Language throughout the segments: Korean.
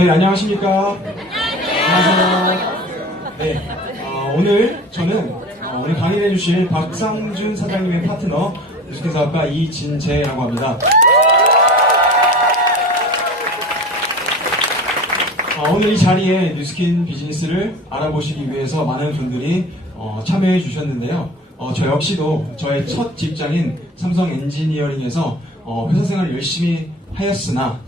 네, 안녕하십니까. 안녕하세요. 네, 오늘 저는 오늘 강의해 주실 박상준 사장님의 파트너 뉴스킨 사업가 이진재라고 합니다. 오늘 이 자리에 뉴스킨 비즈니스를 알아보시기 위해서 많은 분들이 참여해 주셨는데요. 저 역시도 저의 첫 직장인 삼성 엔지니어링에서 회사 생활을 열심히 하였으나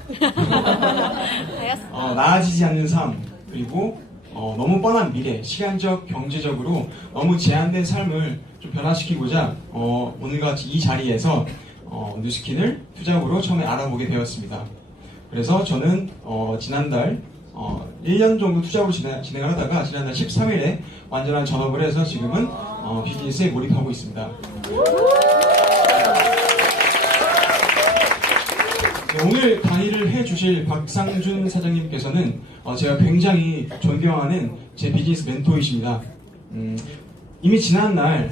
나아지지 않는 삶, 그리고 너무 뻔한 미래, 시간적, 경제적으로 너무 제한된 삶을 좀 변화시키고자 오늘같이 이 자리에서 뉴스킨을 투잡으로 처음에 알아보게 되었습니다. 그래서 저는 지난달 1년 정도 투잡으로 진행을 하다가 지난달 13일에 완전한 전업을 해서 지금은 비즈니스에 몰입하고 있습니다. 오늘 강의를 해주실 박상준 사장님께서는 제가 굉장히 존경하는 제 비즈니스 멘토이십니다. 이미 지난날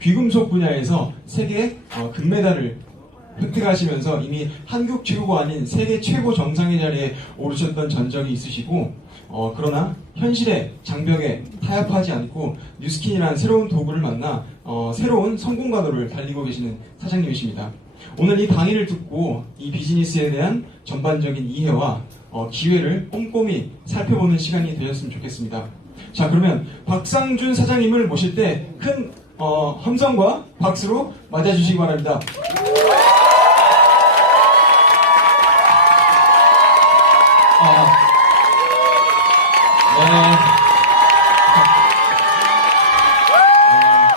귀금속 분야에서 세계 금메달을 획득하시면서 이미 한국 최고가 아닌 세계 최고 정상의 자리에 오르셨던 전적이 있으시고 그러나 현실의 장벽에 타협하지 않고 뉴스킨이라는 새로운 도구를 만나 새로운 성공가도를 달리고 계시는 사장님이십니다. 오늘 이 강의를 듣고 이 비즈니스에 대한 전반적인 이해와 기회를 꼼꼼히 살펴보는 시간이 되셨으면 좋겠습니다. 자, 그러면 박상준 사장님을 모실 때 큰 함성과 박수로 맞아주시기 바랍니다.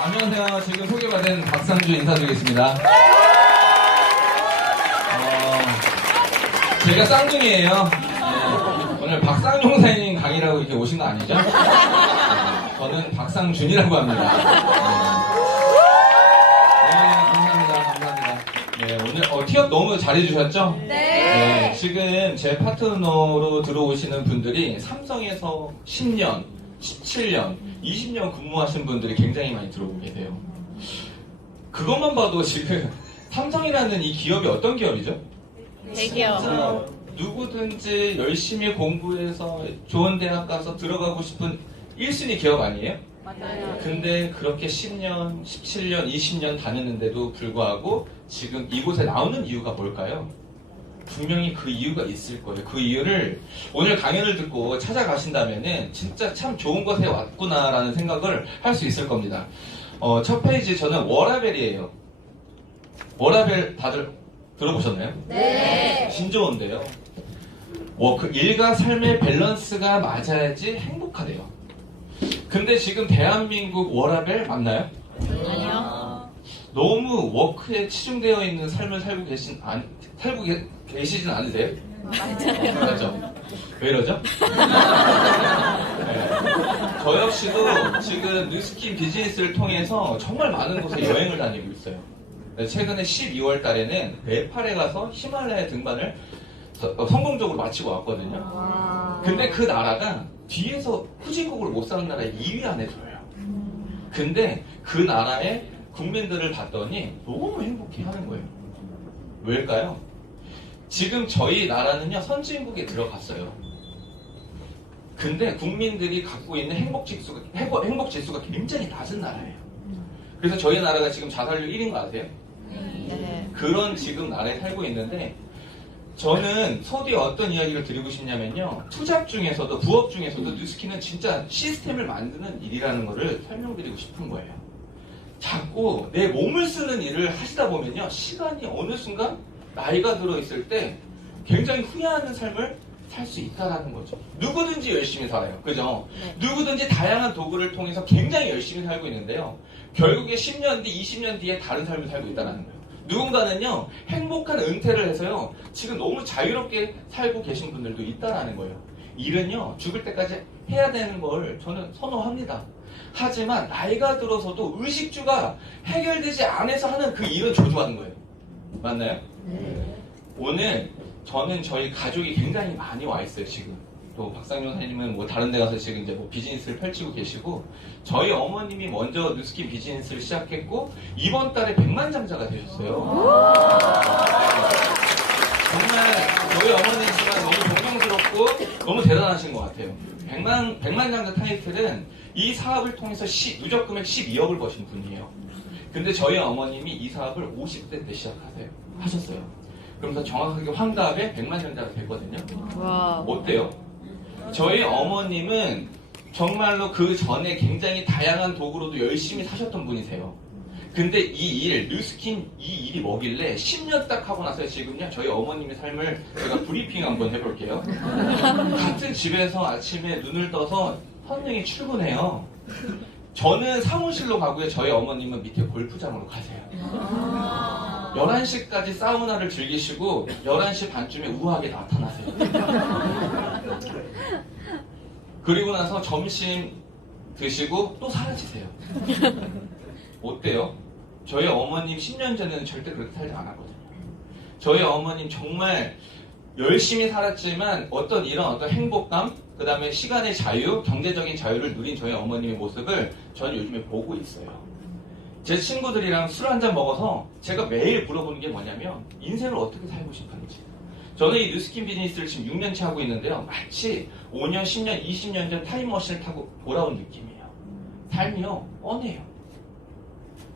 안녕하세요. 지금 소개가 된 박상준 인사드리겠습니다. 제가 쌍둥이에요. 오늘 박상준 사장님 강의라고 이렇게 오신 거 아니죠? 저는 박상준이라고 합니다. 감사합니다. 네, 오늘 티업 너무 잘해주셨죠? 네. 지금 제 파트너로 들어오시는 분들이 삼성에서 10년, 17년, 20년 근무하신 분들이 굉장히 많이 들어오고 계세요. 그것만 봐도 지금 삼성이라는 이 기업이 어떤 기업이죠? 대기업. 누구든지 열심히 공부해서 좋은 대학 가서 들어가고 싶은 1순위 기업 아니에요? 맞아요. 근데 그렇게 10년, 17년, 20년 다녔는데도 불구하고 지금 이곳에 나오는 이유가 뭘까요? 분명히 그 이유가 있을 거예요. 그 이유를 오늘 강연을 듣고 찾아가신다면은 진짜 참 좋은 곳에 왔구나라는 생각을 할 수 있을 겁니다. 첫 페이지 저는 워라벨이에요. 워라벨 다들 들어보셨나요? 네. 신조어인데요. 그 일과 삶의 밸런스가 맞아야지 행복하대요. 근데 지금 대한민국 워라벨 맞나요? 아니요. 너무 워크에 치중되어 있는 삶을 살고 계시진 않으세요? 맞죠? 왜 이러죠? 네. 저 역시도 지금 뉴스킨 비즈니스를 통해서 정말 많은 곳에 여행을 다니고 있어요. 최근에 12월 달에는 네팔에 가서 히말라야 등반을 성공적으로 마치고 왔거든요. 근데 그 나라가 뒤에서 후진국을 못 사는 나라에 2위 안에 들어요. 근데 그 나라의 국민들을 봤더니 너무 행복해 하는 거예요. 왜일까요? 지금 저희 나라는요, 선진국에 들어갔어요. 근데 국민들이 갖고 있는 행복 지수가 굉장히 낮은 나라예요. 그래서 저희 나라가 지금 자살률 1인 거 아세요? 네. 그런 지금 나라에 살고 있는데, 저는 서두에 어떤 이야기를 드리고 싶냐면요, 투잡 중에서도 부업 중에서도 뉴스킨은 진짜 시스템을 만드는 일이라는 거를 설명드리고 싶은 거예요. 자꾸 내 몸을 쓰는 일을 하시다 보면요, 시간이 어느 순간 나이가 들어있을 때 굉장히 후회하는 삶을 살 수 있다는 거죠. 누구든지 열심히 살아요. 그죠? 네. 누구든지 다양한 도구를 통해서 굉장히 열심히 살고 있는데요, 결국에 10년 뒤, 20년 뒤에 다른 삶을 살고 있다는 거예요. 누군가는요, 행복한 은퇴를 해서요, 지금 너무 자유롭게 살고 계신 분들도 있다라는 거예요. 일은요, 죽을 때까지 해야 되는 걸 저는 선호합니다. 하지만 나이가 들어서도 의식주가 해결되지 않아서 하는 그 일은 저주하는 거예요. 맞나요? 네. 오늘 저는 저희 가족이 굉장히 많이 와 있어요, 지금. 또 박상준 선생님은 뭐 다른 데 가서 지금 이제 뭐 비즈니스를 펼치고 계시고, 저희 어머님이 먼저 뉴스킨 비즈니스를 시작했고 이번 달에 100만 장자가 되셨어요. 정말 저희 어머니지만 너무 존경스럽고 대단하신 것 같아요. 백만장자 타이틀은 이 사업을 통해서 누적 금액 12억을 버신 분이에요. 근데 저희 어머님이 이 사업을 50대 때 하셨어요. 그러면서 정확하게 환갑에 백만장자가 됐거든요. 와. 어때요? 저희 어머님은 정말로 그 전에 굉장히 다양한 도구로도 열심히 사셨던 분이세요. 근데 뉴스킨 이 일이 뭐길래 10년 딱 하고 나서 지금요, 저희 어머님의 삶을 제가 브리핑 한번 해볼게요. 같은 집에서 아침에 눈을 떠서 선생님이 출근해요. 저는 사무실로 가고요, 저희 어머님은 밑에 골프장으로 가세요. 11시까지 사우나를 즐기시고 11시 반쯤에 우아하게 나타나세요. 그리고 나서 점심 드시고 또 사라지세요. 어때요? 저희 어머님 10년 전에는 절대 그렇게 살지 않았거든요. 저희 어머님 정말 열심히 살았지만 어떤 행복감, 그 다음에 시간의 자유, 경제적인 자유를 누린 저희 어머님의 모습을 저는 요즘에 보고 있어요. 제 친구들이랑 술 한잔 먹어서 제가 매일 물어보는 게 뭐냐면 인생을 어떻게 살고 싶은지. 저는 이 뉴스킨 비즈니스를 지금 6년째 하고 있는데요. 마치 5년, 10년, 20년 전 타임머신을 타고 돌아온 느낌이에요. 삶이요, 뻔해요.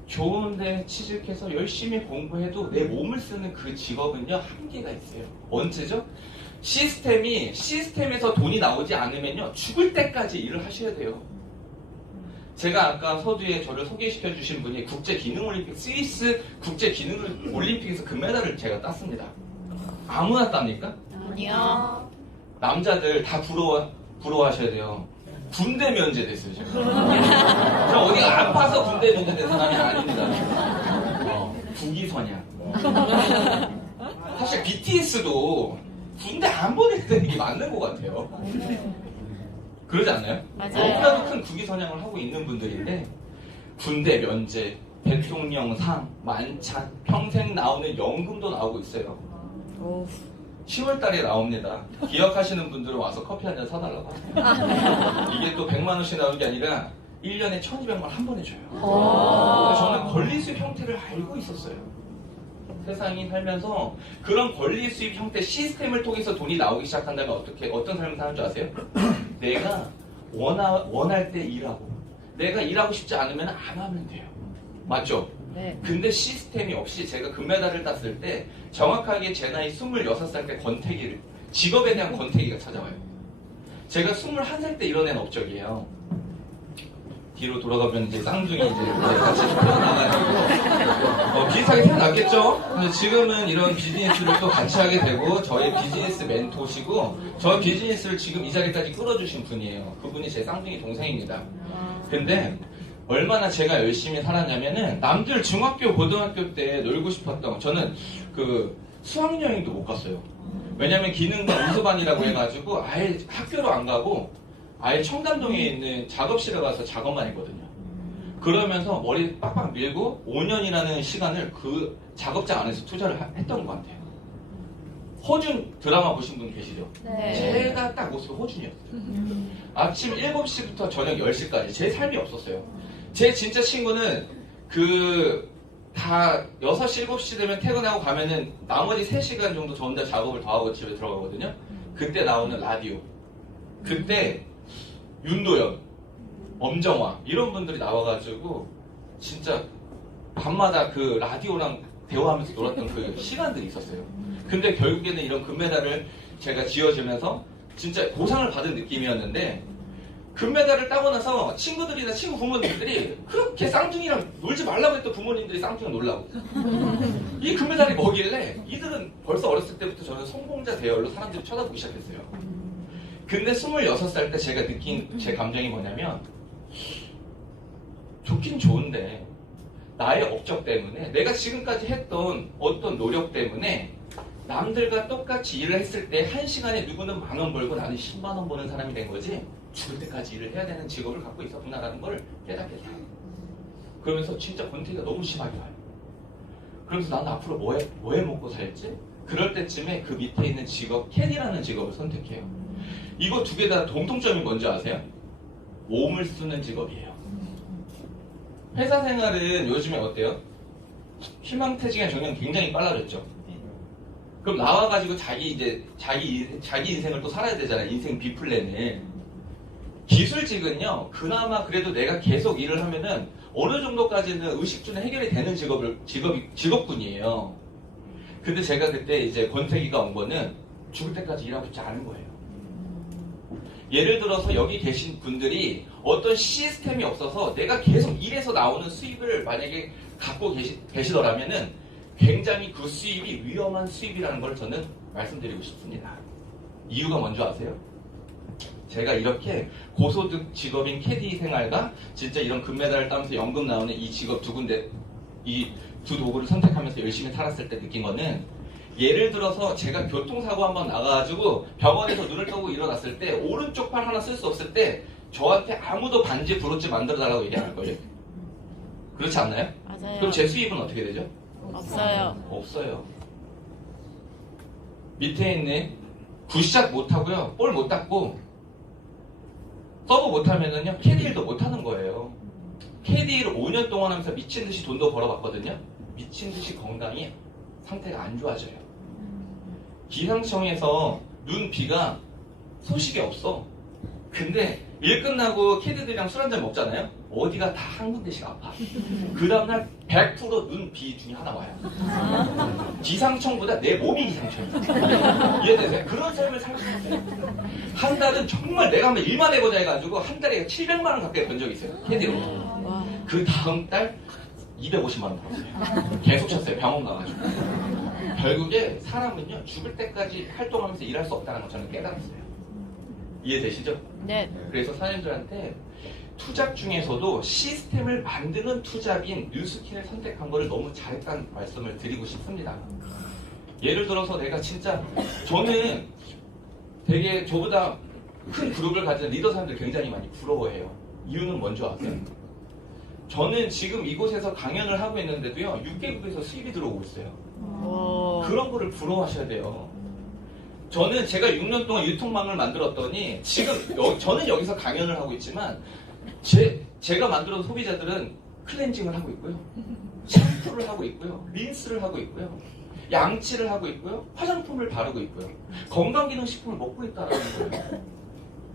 좋은데 취직해서 열심히 공부해도 내 몸을 쓰는 그 직업은요, 한계가 있어요. 언제죠? 시스템에서 돈이 나오지 않으면요, 죽을 때까지 일을 하셔야 돼요. 제가 아까 서두에 저를 소개시켜 주신 분이 국제기능올림픽, 스위스 국제기능올림픽에서 금메달을 제가 땄습니다. 아무나 땁니까? 아니요. 남자들 다 부러워하셔야 돼요. 군대 면제됐어요, 제가. 저 어디가 아파서 군대 면제된 사람이 아닙니다. 국위선양. 사실 BTS도 군대 안 보냈다는 게 맞는 것 같아요. 그러지 않나요? 맞아요. 너무나도 큰 국위선양을 하고 있는 분들인데 군대 면제, 대통령상, 만찬, 평생 나오는 연금도 나오고 있어요. 오. 10월 달에 나옵니다. 기억하시는 분들은 와서 커피 한 잔 사달라고 하세요. 이게 또 100만 원씩 나오는 게 아니라 1년에 1200만 원 한 번에 줘요. 그러니까 저는 권리 수입 형태를 알고 있었어요. 세상이 살면서 그런 권리 수입 형태 시스템을 통해서 돈이 나오기 시작한다면 어떤 삶을 사는 줄 아세요? 내가 원할 때 일하고 내가 일하고 싶지 않으면 안 하면 돼요. 맞죠? 네. 근데 시스템이 없이 제가 금메달을 땄을 때 정확하게 제 나이 26살 때 직업에 대한 권태기가 찾아와요. 제가 21살 때 이뤄낸 업적이에요. 뒤로 돌아가면 이제 쌍둥이 이제 같이 태어나가지고 비슷하게 태어났겠죠? 근데 지금은 이런 비즈니스를 또 같이 하게 되고 저의 비즈니스 멘토시고 저 비즈니스를 지금 이 자리까지 끌어주신 분이에요. 그분이 제 쌍둥이 동생입니다. 근데 얼마나 제가 열심히 살았냐면은 남들 중학교, 고등학교 때 놀고 싶었던 저는 그 수학여행도 못 갔어요. 왜냐면 기능과 우수반이라고 해가지고 아예 학교로 안 가고 아예 청담동에 있는 작업실에 가서 작업만 했거든요. 그러면서 머리 빡빡 밀고 5년이라는 시간을 그 작업장 안에서 투자를 했던 것 같아요. 허준 드라마 보신 분 계시죠? 네. 제가 딱 모습이 허준이었어요. 아침 7시부터 저녁 10시까지 제 삶이 없었어요. 제 진짜 친구는 다 6시, 7시 되면 퇴근하고 가면은 나머지 3시간 정도 저 혼자 작업을 더 하고 집에 들어가거든요. 그때 나오는 라디오. 그때 윤도현, 엄정화 이런 분들이 나와가지고 진짜 밤마다 그 라디오랑 대화하면서 놀았던 그 시간들이 있었어요. 근데 결국에는 이런 금메달을 제가 지어주면서 진짜 보상을 받은 느낌이었는데 금메달을 따고 나서 친구들이나 친구 부모님들이 그렇게 쌍둥이랑 놀지 말라고 했던 부모님들이 쌍둥이랑 놀라고 이 금메달이 뭐길래 이들은 벌써 어렸을 때부터 저는 성공자 대열로 사람들이 쳐다보기 시작했어요. 근데 26살 때 제가 느낀 제 감정이 뭐냐면 좋긴 좋은데 나의 업적 때문에 내가 지금까지 했던 어떤 노력 때문에 남들과 똑같이 일을 했을 때 한 시간에 누구는 10,000원 벌고 나는 100,000원 버는 사람이 된 거지 죽을 때까지 일을 해야 되는 직업을 갖고 있었구나라는 걸 깨닫게 돼요. 그러면서 진짜 권태기가 너무 심하게 와요. 그러면서 나는 앞으로 뭐해 먹고 살지? 그럴 때쯤에 그 밑에 있는 직업, 캐디라는 직업을 선택해요. 이거 두 개 다 공통점이 뭔지 아세요? 몸을 쓰는 직업이에요. 회사 생활은 요즘에 어때요? 희망퇴직의 정령 굉장히 빨라졌죠. 그럼 나와가지고 자기 인생을 또 살아야 되잖아요. 인생 B플랜을. 기술직은요, 그나마 그래도 내가 계속 일을 하면은 어느 정도까지는 의식주는 해결이 되는 직업군이에요. 근데 제가 그때 이제 권태기가 온 거는 죽을 때까지 일하고 싶지 않은 거예요. 예를 들어서 여기 계신 분들이 어떤 시스템이 없어서 내가 계속 일해서 나오는 수입을 만약에 갖고 계시더라면은 굉장히 그 수입이 위험한 수입이라는 걸 저는 말씀드리고 싶습니다. 이유가 뭔지 아세요? 제가 이렇게 고소득 직업인 캐디 생활과 진짜 이런 금메달을 따면서 연금 나오는 이 직업 두 군데, 이 두 도구를 선택하면서 열심히 살았을 때 느낀 거는, 예를 들어서 제가 교통사고 한번 나가가지고 병원에서 눈을 떠고 일어났을 때 오른쪽 팔 하나 쓸 수 없을 때 저한테 아무도 반지 브로치 만들어달라고 얘기 안 할걸요? 그렇지 않나요? 맞아요. 그럼 제 수입은 어떻게 되죠? 없어요. 없어요. 밑에 있는 굿샷 못하고요, 볼 못 닦고 서브 못하면은요 캐디일도 못하는 거예요. 캐디를 5년 동안 하면서 미친듯이 돈도 벌어봤거든요. 미친듯이 건강이 상태가 안 좋아져요. 기상청에서 눈 비가 소식이 없어. 근데 일 끝나고 캐디들이랑 술 한잔 먹잖아요. 어디가 다 한 군데씩 아파. 그 다음날 100% 눈 비 중에 하나 와요. 기상청보다 내 몸이 기상청이에요. 이해되세요? 그런 삶을 살고 싶었어요. 한 달은 정말 내가 한번 일만 해보자 해가지고 한 달에 700만 원 가까이 번 적이 있어요. 캐디로. 와. 그 다음 달 250만 원 벌었어요. 계속 쳤어요. 병원 가가지고. 결국에 사람은요 죽을 때까지 활동하면서 일할 수 없다는 걸 저는 깨달았어요. 이해되시죠? 네. 그래서 사람들한테 투잡 중에서도 시스템을 만드는 투잡인 뉴스킨을 선택한 거를 너무 잘했다는 말씀을 드리고 싶습니다. 예를 들어서 내가 진짜, 저는 되게 저보다 큰 그룹을 가진 리더 사람들 굉장히 많이 부러워해요. 이유는 뭔지 아세요? 저는 지금 이곳에서 강연을 하고 있는데도요 6개국에서 수입이 들어오고 있어요. 오. 그런 거를 부러워하셔야 돼요. 저는 제가 6년 동안 유통망을 만들었더니 지금 저는 여기서 강연을 하고 있지만 제가 만들어서 소비자들은 클렌징을 하고 있고요, 샴푸를 하고 있고요, 린스를 하고 있고요, 양치를 하고 있고요, 화장품을 바르고 있고요, 건강기능식품을 먹고 있다는 거예요.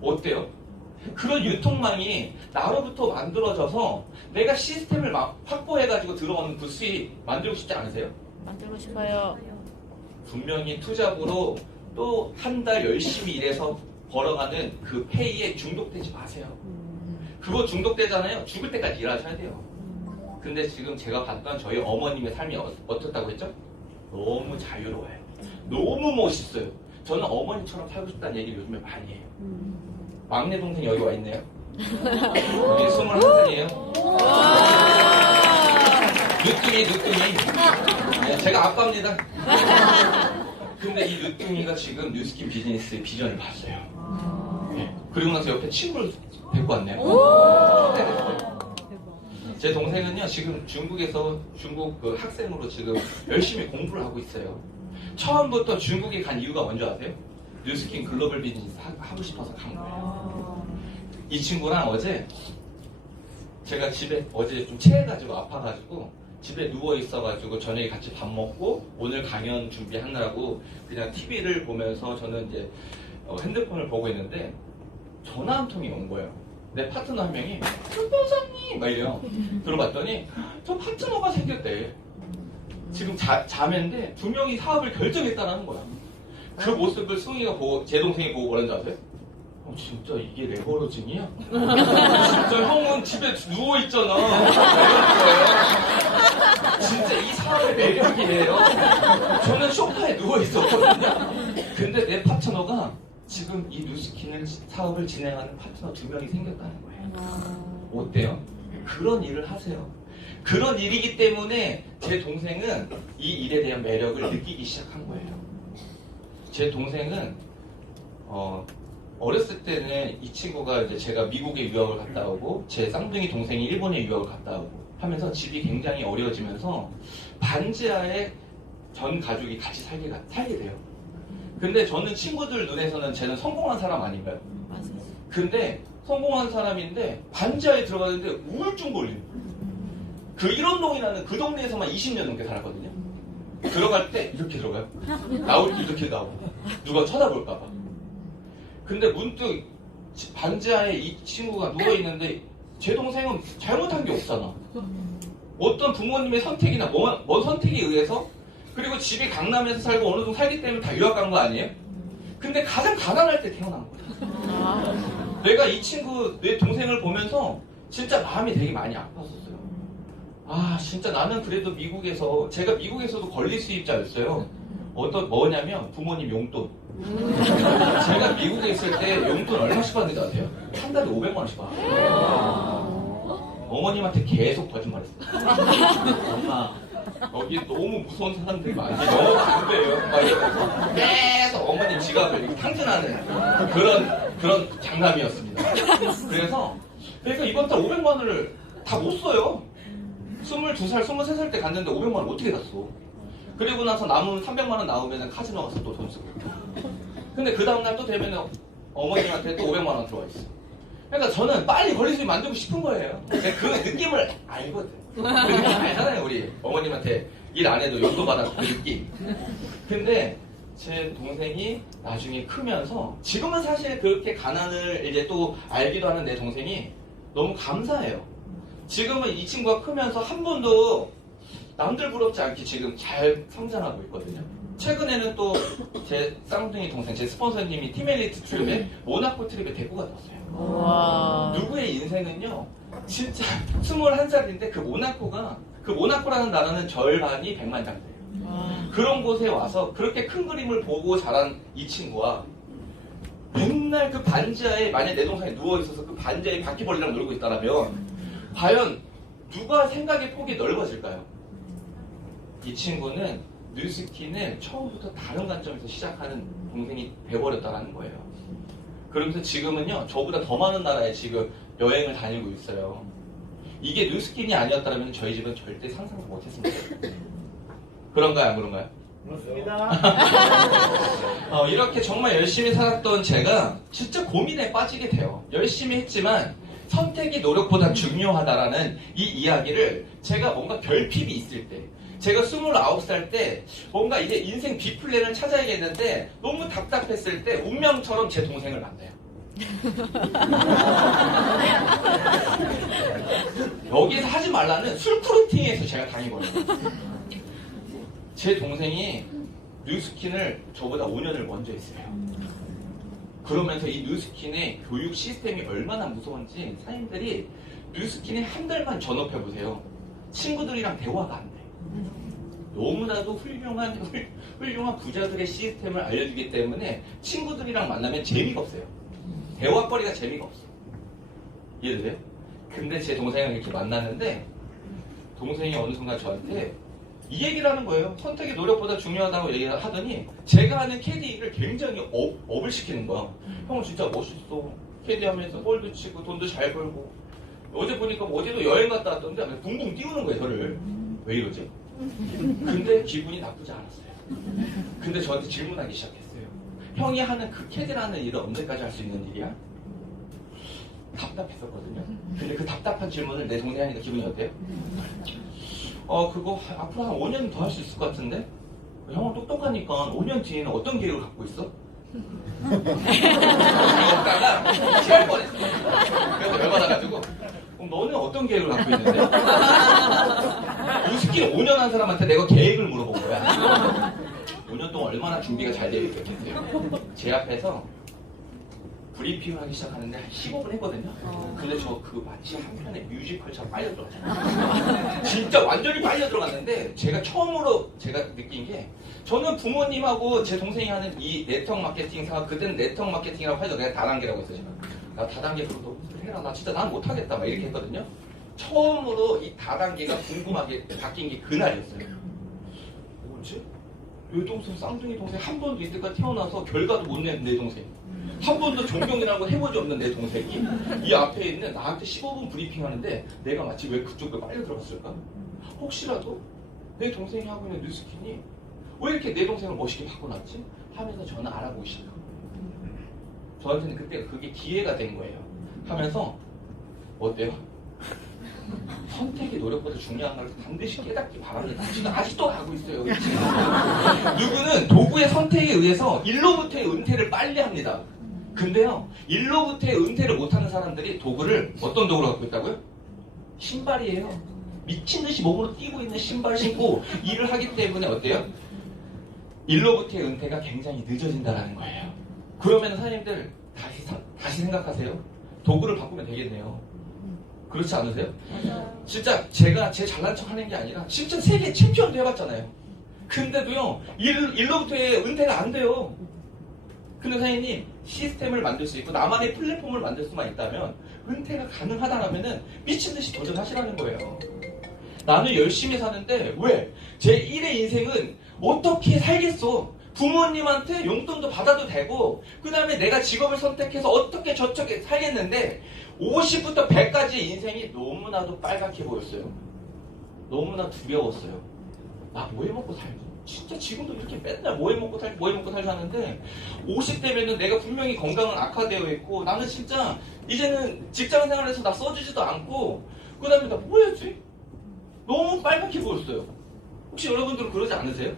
어때요? 그런 유통망이 나로부터 만들어져서 내가 시스템을 확보해가지고 들어오는 그 수익 만들고 싶지 않으세요? 만들고 싶어요. 분명히 투잡으로 또 한 달 열심히 일해서 벌어가는 그 페이에 중독되지 마세요. 그거 중독되잖아요. 죽을 때까지 일하셔야 돼요. 근데 지금 제가 봤던 저희 어머님의 삶이 어떻다고 했죠? 너무 자유로워요. 너무 멋있어요. 저는 어머니처럼 살고 싶다는 얘기를 요즘에 많이 해요. 막내 동생 여기 와 있네요. 여기 21살이에요. 늦둥이. 네, 제가 아빠입니다. 근데 이 늦둥이가 지금 뉴스킨 비즈니스의 비전을 봤어요. 네. 그리고 나서 옆에 친구를 데리고 왔네요. 제 동생은요 지금 중국에서 중국 그 학생으로 지금 열심히 공부를 하고 있어요. 처음부터 중국에 간 이유가 뭔지 아세요? 뉴스킨 글로벌 비즈니스 하고 싶어서 간 거예요. 이 친구랑 어제 제가 집에 어제 좀 체해가지고 아파가지고 집에 누워 있어가지고 저녁에 같이 밥 먹고 오늘 강연 준비하느라고 그냥 TV를 보면서 저는 이제 핸드폰을 보고 있는데 전화 한 통이 온 거예요. 내 파트너 한 명이 변호사님 막 이래요. 들어봤더니 저 파트너가 생겼대. 지금 자매인데 두 명이 사업을 결정했다는 거야. 그 모습을 승희가 보고 제 동생이 보고 뭐라는 줄 아세요? 진짜 이게 레버러징이야? 진짜 형은 집에 누워있잖아. 진짜 이 사업의 매력이에요. 저는 소파에 누워있었거든요. 근데 내 파트너가 지금 이 뉴스킨을 사업을 진행하는 파트너 2명이 생겼다는 거예요. 어때요? 그런 일을 하세요. 그런 일이기 때문에 제 동생은 이 일에 대한 매력을 느끼기 시작한 거예요. 제 동생은 어렸을 때는 이 친구가 이제 제가 미국에 유학을 갔다 오고 제 쌍둥이 동생이 일본에 유학을 갔다 오고 하면서 집이 굉장히 어려워지면서 반지하에 전 가족이 같이 살게 돼요. 근데 저는 친구들 눈에서는 쟤는 성공한 사람 아닌가요? 맞아요. 근데 성공한 사람인데 반지하에 들어가는데 우울증 걸린 그 일원동이라는 그 동네에서만 20년 넘게 살았거든요. 들어갈 때 이렇게 들어가요. 나올 때 이렇게 나오고 누가 쳐다볼까봐. 근데 문득 반지하에 이 친구가 누워있는데 제 동생은 잘못한 게 없잖아. 어떤 부모님의 선택이나 뭔 선택에 의해서 그리고 집이 강남에서 살고 어느 정도 살기 때문에 다 유학 간 거 아니에요? 근데 가장 가난할 때 태어난 거야. 내가 이 친구, 내 동생을 보면서 진짜 마음이 되게 많이 아팠었어요. 아, 진짜 나는 그래도 미국에서, 제가 미국에서도 권리 수입자였어요. 뭐냐면 부모님 용돈. 제가 미국에 있을 때 용돈 얼마씩 받는지 아세요? 한 달에 500만 원씩 받아요. 어머님한테 계속 거짓말했어요. 엄마, 여기 너무 무서운 사람들이 많이 너무 안 돼요. 막 이러면서 계속 어머님 지갑을 이렇게 탕진하는 그런 장남이었습니다. 그래서 그러니까 이번 달 500만 원을 다 못 써요. 22살, 23살 때 갔는데 500만 원 어떻게 다 써? 그리고 나서 남은 300만 원 나오면 카지노 가서 또 돈 쓰고. 근데 그 다음날 또 되면 어머님한테 또 500만 원 들어와 있어. 그러니까 저는 빨리 권리수입 만들고 싶은 거예요. 그 느낌을 알거든. 그 느낌 알잖아요, 우리 어머님한테 일 안 해도 용돈 받아 그 느낌. 근데 제 동생이 나중에 크면서 지금은 사실 그렇게 가난을 이제 또 알기도 하는 내 동생이 너무 감사해요. 지금은 이 친구가 크면서 한 번도 남들 부럽지 않게 지금 잘 성장하고 있거든요. 최근에는 또 제 쌍둥이 동생, 제 스폰서님이 팀엘리트 트립에 모나코 트립에 데리고 갔었어요. 와. 누구의 인생은요, 진짜 21살인데 그 모나코라는 나라는 절반이 백만장자예요. 그런 곳에 와서 그렇게 큰 그림을 보고 자란 이 친구와 맨날 그 반지하에 만약 내 동생이 누워있어서 그 반지하에 바퀴벌레랑 놀고 있다면 과연 누가 생각의 폭이 넓어질까요? 이 친구는 뉴스킨을 처음부터 다른 관점에서 시작하는 동생이 돼버렸다는 거예요. 그러면서 지금은요, 저보다 더 많은 나라에 지금 여행을 다니고 있어요. 이게 뉴스킨이 아니었다면 저희 집은 절대 상상도 못했습니다. 그런가요, 안 그런가요? 그렇습니다. 이렇게 정말 열심히 살았던 제가 진짜 고민에 빠지게 돼요. 열심히 했지만 선택이 노력보다 중요하다라는 이 이야기를 제가 뭔가 결핍이 있을 때, 제가 29살 때 뭔가 이제 인생 B플랜을 찾아야겠는데 너무 답답했을 때 운명처럼 제 동생을 만나요. 여기서 하지 말라는 술프루팅에서 제가 당해버려요. 제 동생이 뉴스킨을 저보다 5년을 먼저 했어요. 그러면서 이 뉴스킨의 교육 시스템이 얼마나 무서운지 사람들이 뉴스킨에 한 달만 전업해보세요. 친구들이랑 대화가 안 돼. 너무나도 훌륭한 부자들의 시스템을 알려주기 때문에 친구들이랑 만나면 재미가 없어요. 대화거리가 재미가 없어. 이해되세요? 근데 제 동생을 이렇게 만났는데 동생이 어느 순간 저한테 이 얘기를 하는 거예요. 선택의 노력보다 중요하다고 얘기를 하더니 제가 하는 캐디를 굉장히 업을 시키는 거야. 형은 진짜 멋있어. 캐디하면서 볼도 치고 돈도 잘 벌고 어제 보니까 어제도 여행 갔다 왔던데 붕붕 띄우는 거예요. 저를. 왜 이러지? 근데 기분이 나쁘지 않았어요. 근데 저한테 질문하기 시작했어요. 형이 하는 그 캐디라는 일을 언제까지 할 수 있는 일이야? 답답했었거든요. 근데 그 답답한 질문을 내 동생이 하니까 기분이 어때요? 그거 앞으로 한 5년 더 할 수 있을 것 같은데? 형은 똑똑하니까 5년 뒤에는 어떤 계획을 갖고 있어? 이러다가 취할 뻔했어. 그래서 열받아가지고 그럼 너는 어떤 계획을 갖고 있는데? 뉴스킨 5년 한 사람한테 내가 계획을 물어본 거야. 5년 동안 얼마나 준비가 잘 되어 있겠어요. 제 앞에서 브리핑을 하기 시작하는데 한 15분 했거든요. 근데 저 그 마치 한 편의 뮤지컬처럼 빨려 들어갔잖아요. 진짜 완전히 빨려 들어갔는데 제가 처음으로 제가 느낀 게 저는 부모님하고 제 동생이 하는 이 네트워크 마케팅 사업, 그때는 네트워크 마케팅이라고 해도 내가 다단계라고 했어요. 제가. 나 다단계 그거 너무 해라. 나 진짜 난 못하겠다. 막 이렇게 했거든요. 처음으로 이 다단계가 궁금하게 바뀐 게 그날이었어요. 뭐지? 여동생 쌍둥이 동생 한 번도 이때까지 태어나서 결과도 못 낸 내 동생, 한 번도 존경이라고 해본 적 없는 내 동생이 이 앞에 있는 나한테 15분 브리핑 하는데 내가 마치 왜 그쪽으로 빨려 들어갔을까? 혹시라도 내 동생이 하고 있는 뉴스킨이 왜 이렇게 내 동생을 멋있게 바꿔놨지? 하면서 저는 알아보기 시작하고 저한테는 그때 그게 기회가 된 거예요. 하면서 어때요? 선택이 노력보다 중요한 걸 반드시 깨닫기 바랍니다. 지금 아직도 하고 있어요. 누구는 도구의 선택에 의해서 일로부터의 은퇴를 빨리 합니다. 근데요, 일로부터의 은퇴를 못하는 사람들이 도구를 어떤 도구로 갖고 있다고요? 신발이에요. 미친듯이 몸으로 뛰고 있는 신발 신고 일을 하기 때문에 어때요? 일로부터의 은퇴가 굉장히 늦어진다는 거예요. 그러면 선생님들 다시 생각하세요. 도구를 바꾸면 되겠네요. 그렇지 않으세요? 진짜 제가 제 잘난 척 하는 게 아니라 진짜 세계 챔피언도 해봤잖아요. 근데도요, 일로부터의 은퇴가 안 돼요. 근데 선생님, 시스템을 만들 수 있고 나만의 플랫폼을 만들 수만 있다면 은퇴가 가능하다라면은 미친듯이 도전하시라는 거예요. 나는 열심히 사는데 왜? 제 1의 인생은 어떻게 살겠어? 부모님한테 용돈도 받아도 되고 그 다음에 내가 직업을 선택해서 어떻게 저쪽에 살겠는데 50부터 100까지의 인생이 너무나도 빨갛게 보였어요. 너무나 두려웠어요. 나 뭐 해먹고 살지? 진짜 지금도 이렇게 맨날 뭐 해먹고 살지 하는데 50대면은 내가 분명히 건강은 악화되어 있고 나는 진짜 이제는 직장생활에서 나 써주지도 않고 그 다음에 나 뭐 해야지? 너무 빨갛게 보였어요. 혹시 여러분들은 그러지 않으세요?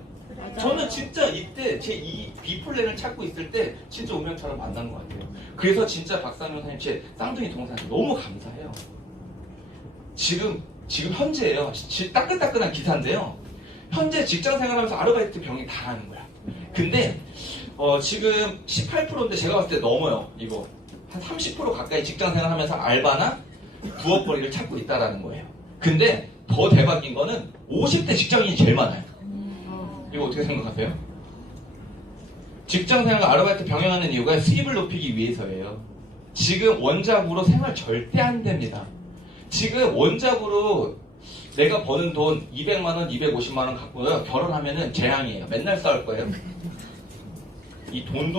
저는 진짜 이때 제 이 B플랜을 찾고 있을 때 진짜 운명처럼 만난 것 같아요. 그래서 진짜 박상현 선생님 제 쌍둥이 동생한테 너무 감사해요. 지금 현재예요. 따끈따끈한 기사인데요. 현재 직장생활하면서 아르바이트 병이 다 나는 거야. 근데 지금 18%인데 제가 봤을 때 넘어요. 이거 한 30% 가까이 직장생활하면서 알바나 부업거리를 찾고 있다라는 거예요. 근데 더 대박인 거는 50대 직장인이 제일 많아요. 이거 어떻게 생각하세요? 직장생활과 아르바이트 병행하는 이유가 수입을 높이기 위해서예요. 지금 원잡으로 생활 절대 안 됩니다. 지금 원잡으로 내가 버는 돈 200만원, 250만원 갖고요. 결혼하면은 재앙이에요. 맨날 싸울 거예요. 이 돈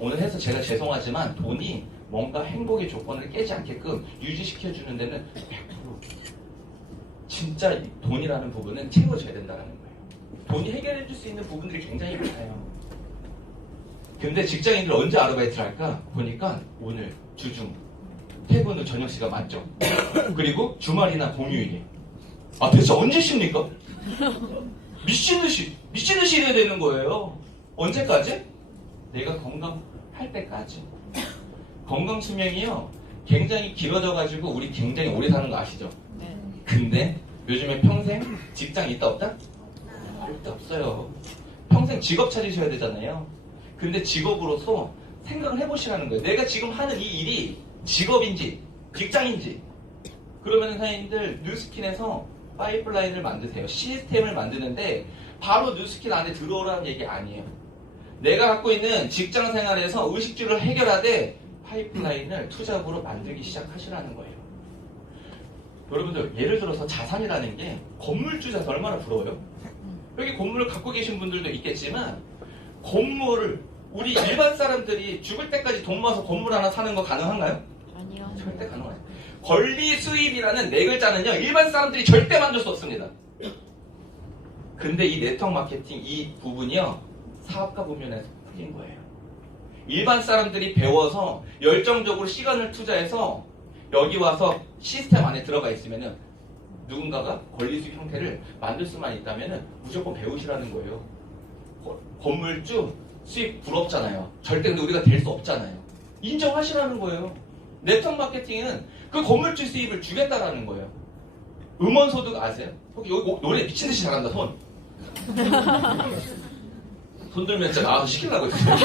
오늘 해서 제가 죄송하지만 돈이 뭔가 행복의 조건을 깨지 않게끔 유지시켜주는 데는 100% 진짜 돈이라는 부분은 채워져야 된다는 거예요. 돈이 해결해줄 수 있는 부분들이 굉장히 많아요. 근데 직장인들 언제 아르바이트를 할까? 보니까 오늘 주중 퇴근 후 저녁 시간 맞죠? 그리고 주말이나 공휴일이에요. 아 대체 언제 쉽니까? 미친듯이 일해야 되는 거예요. 언제까지? 내가 건강할 때까지. 건강 수명이요 굉장히 길어져가지고 우리 굉장히 오래 사는 거 아시죠? 네. 근데 요즘에 평생 직장 있다 없다? 절대 없어요. 평생 직업 찾으셔야 되잖아요. 근데 직업으로서 생각을 해보시라는 거예요. 내가 지금 하는 이 일이 직업인지 직장인지. 그러면 선생님들 뉴스킨에서 파이프라인을 만드세요. 시스템을 만드는데 바로 뉴스킨 안에 들어오라는 얘기 아니에요. 내가 갖고 있는 직장 생활에서 의식주를 해결하되 파이프라인을 투잡으로 만들기 시작하시라는 거예요. 여러분들 예를 들어서 자산이라는 게 건물주자서 얼마나 부러워요? 여기 건물을 갖고 계신 분들도 있겠지만 건물을 우리 일반 사람들이 죽을 때까지 돈 모아서 건물 하나 사는 거 가능한가요? 아니요. 절대 가능해요. 권리 수입이라는 네 글자는요 일반 사람들이 절대 만들 수 없습니다. 근데 이 네트워크 마케팅 이 부분이요 사업가 분면에서 풀린 거예요. 일반 사람들이 배워서 열정적으로 시간을 투자해서 여기 와서 시스템 안에 들어가 있으면은 누군가가 권리 수입 형태를 만들 수만 있다면은 무조건 배우시라는 거예요. 건물주 수입 부럽잖아요. 절대 근데 우리가 될 수 없잖아요. 인정하시라는 거예요. 네트워크 마케팅은 그 건물주 수입을 주겠다라는 거예요. 음원 소득 아세요? 여기 노래 미친듯이 잘한다 손. 손 들면 진짜 나와서 시키려고 했어요.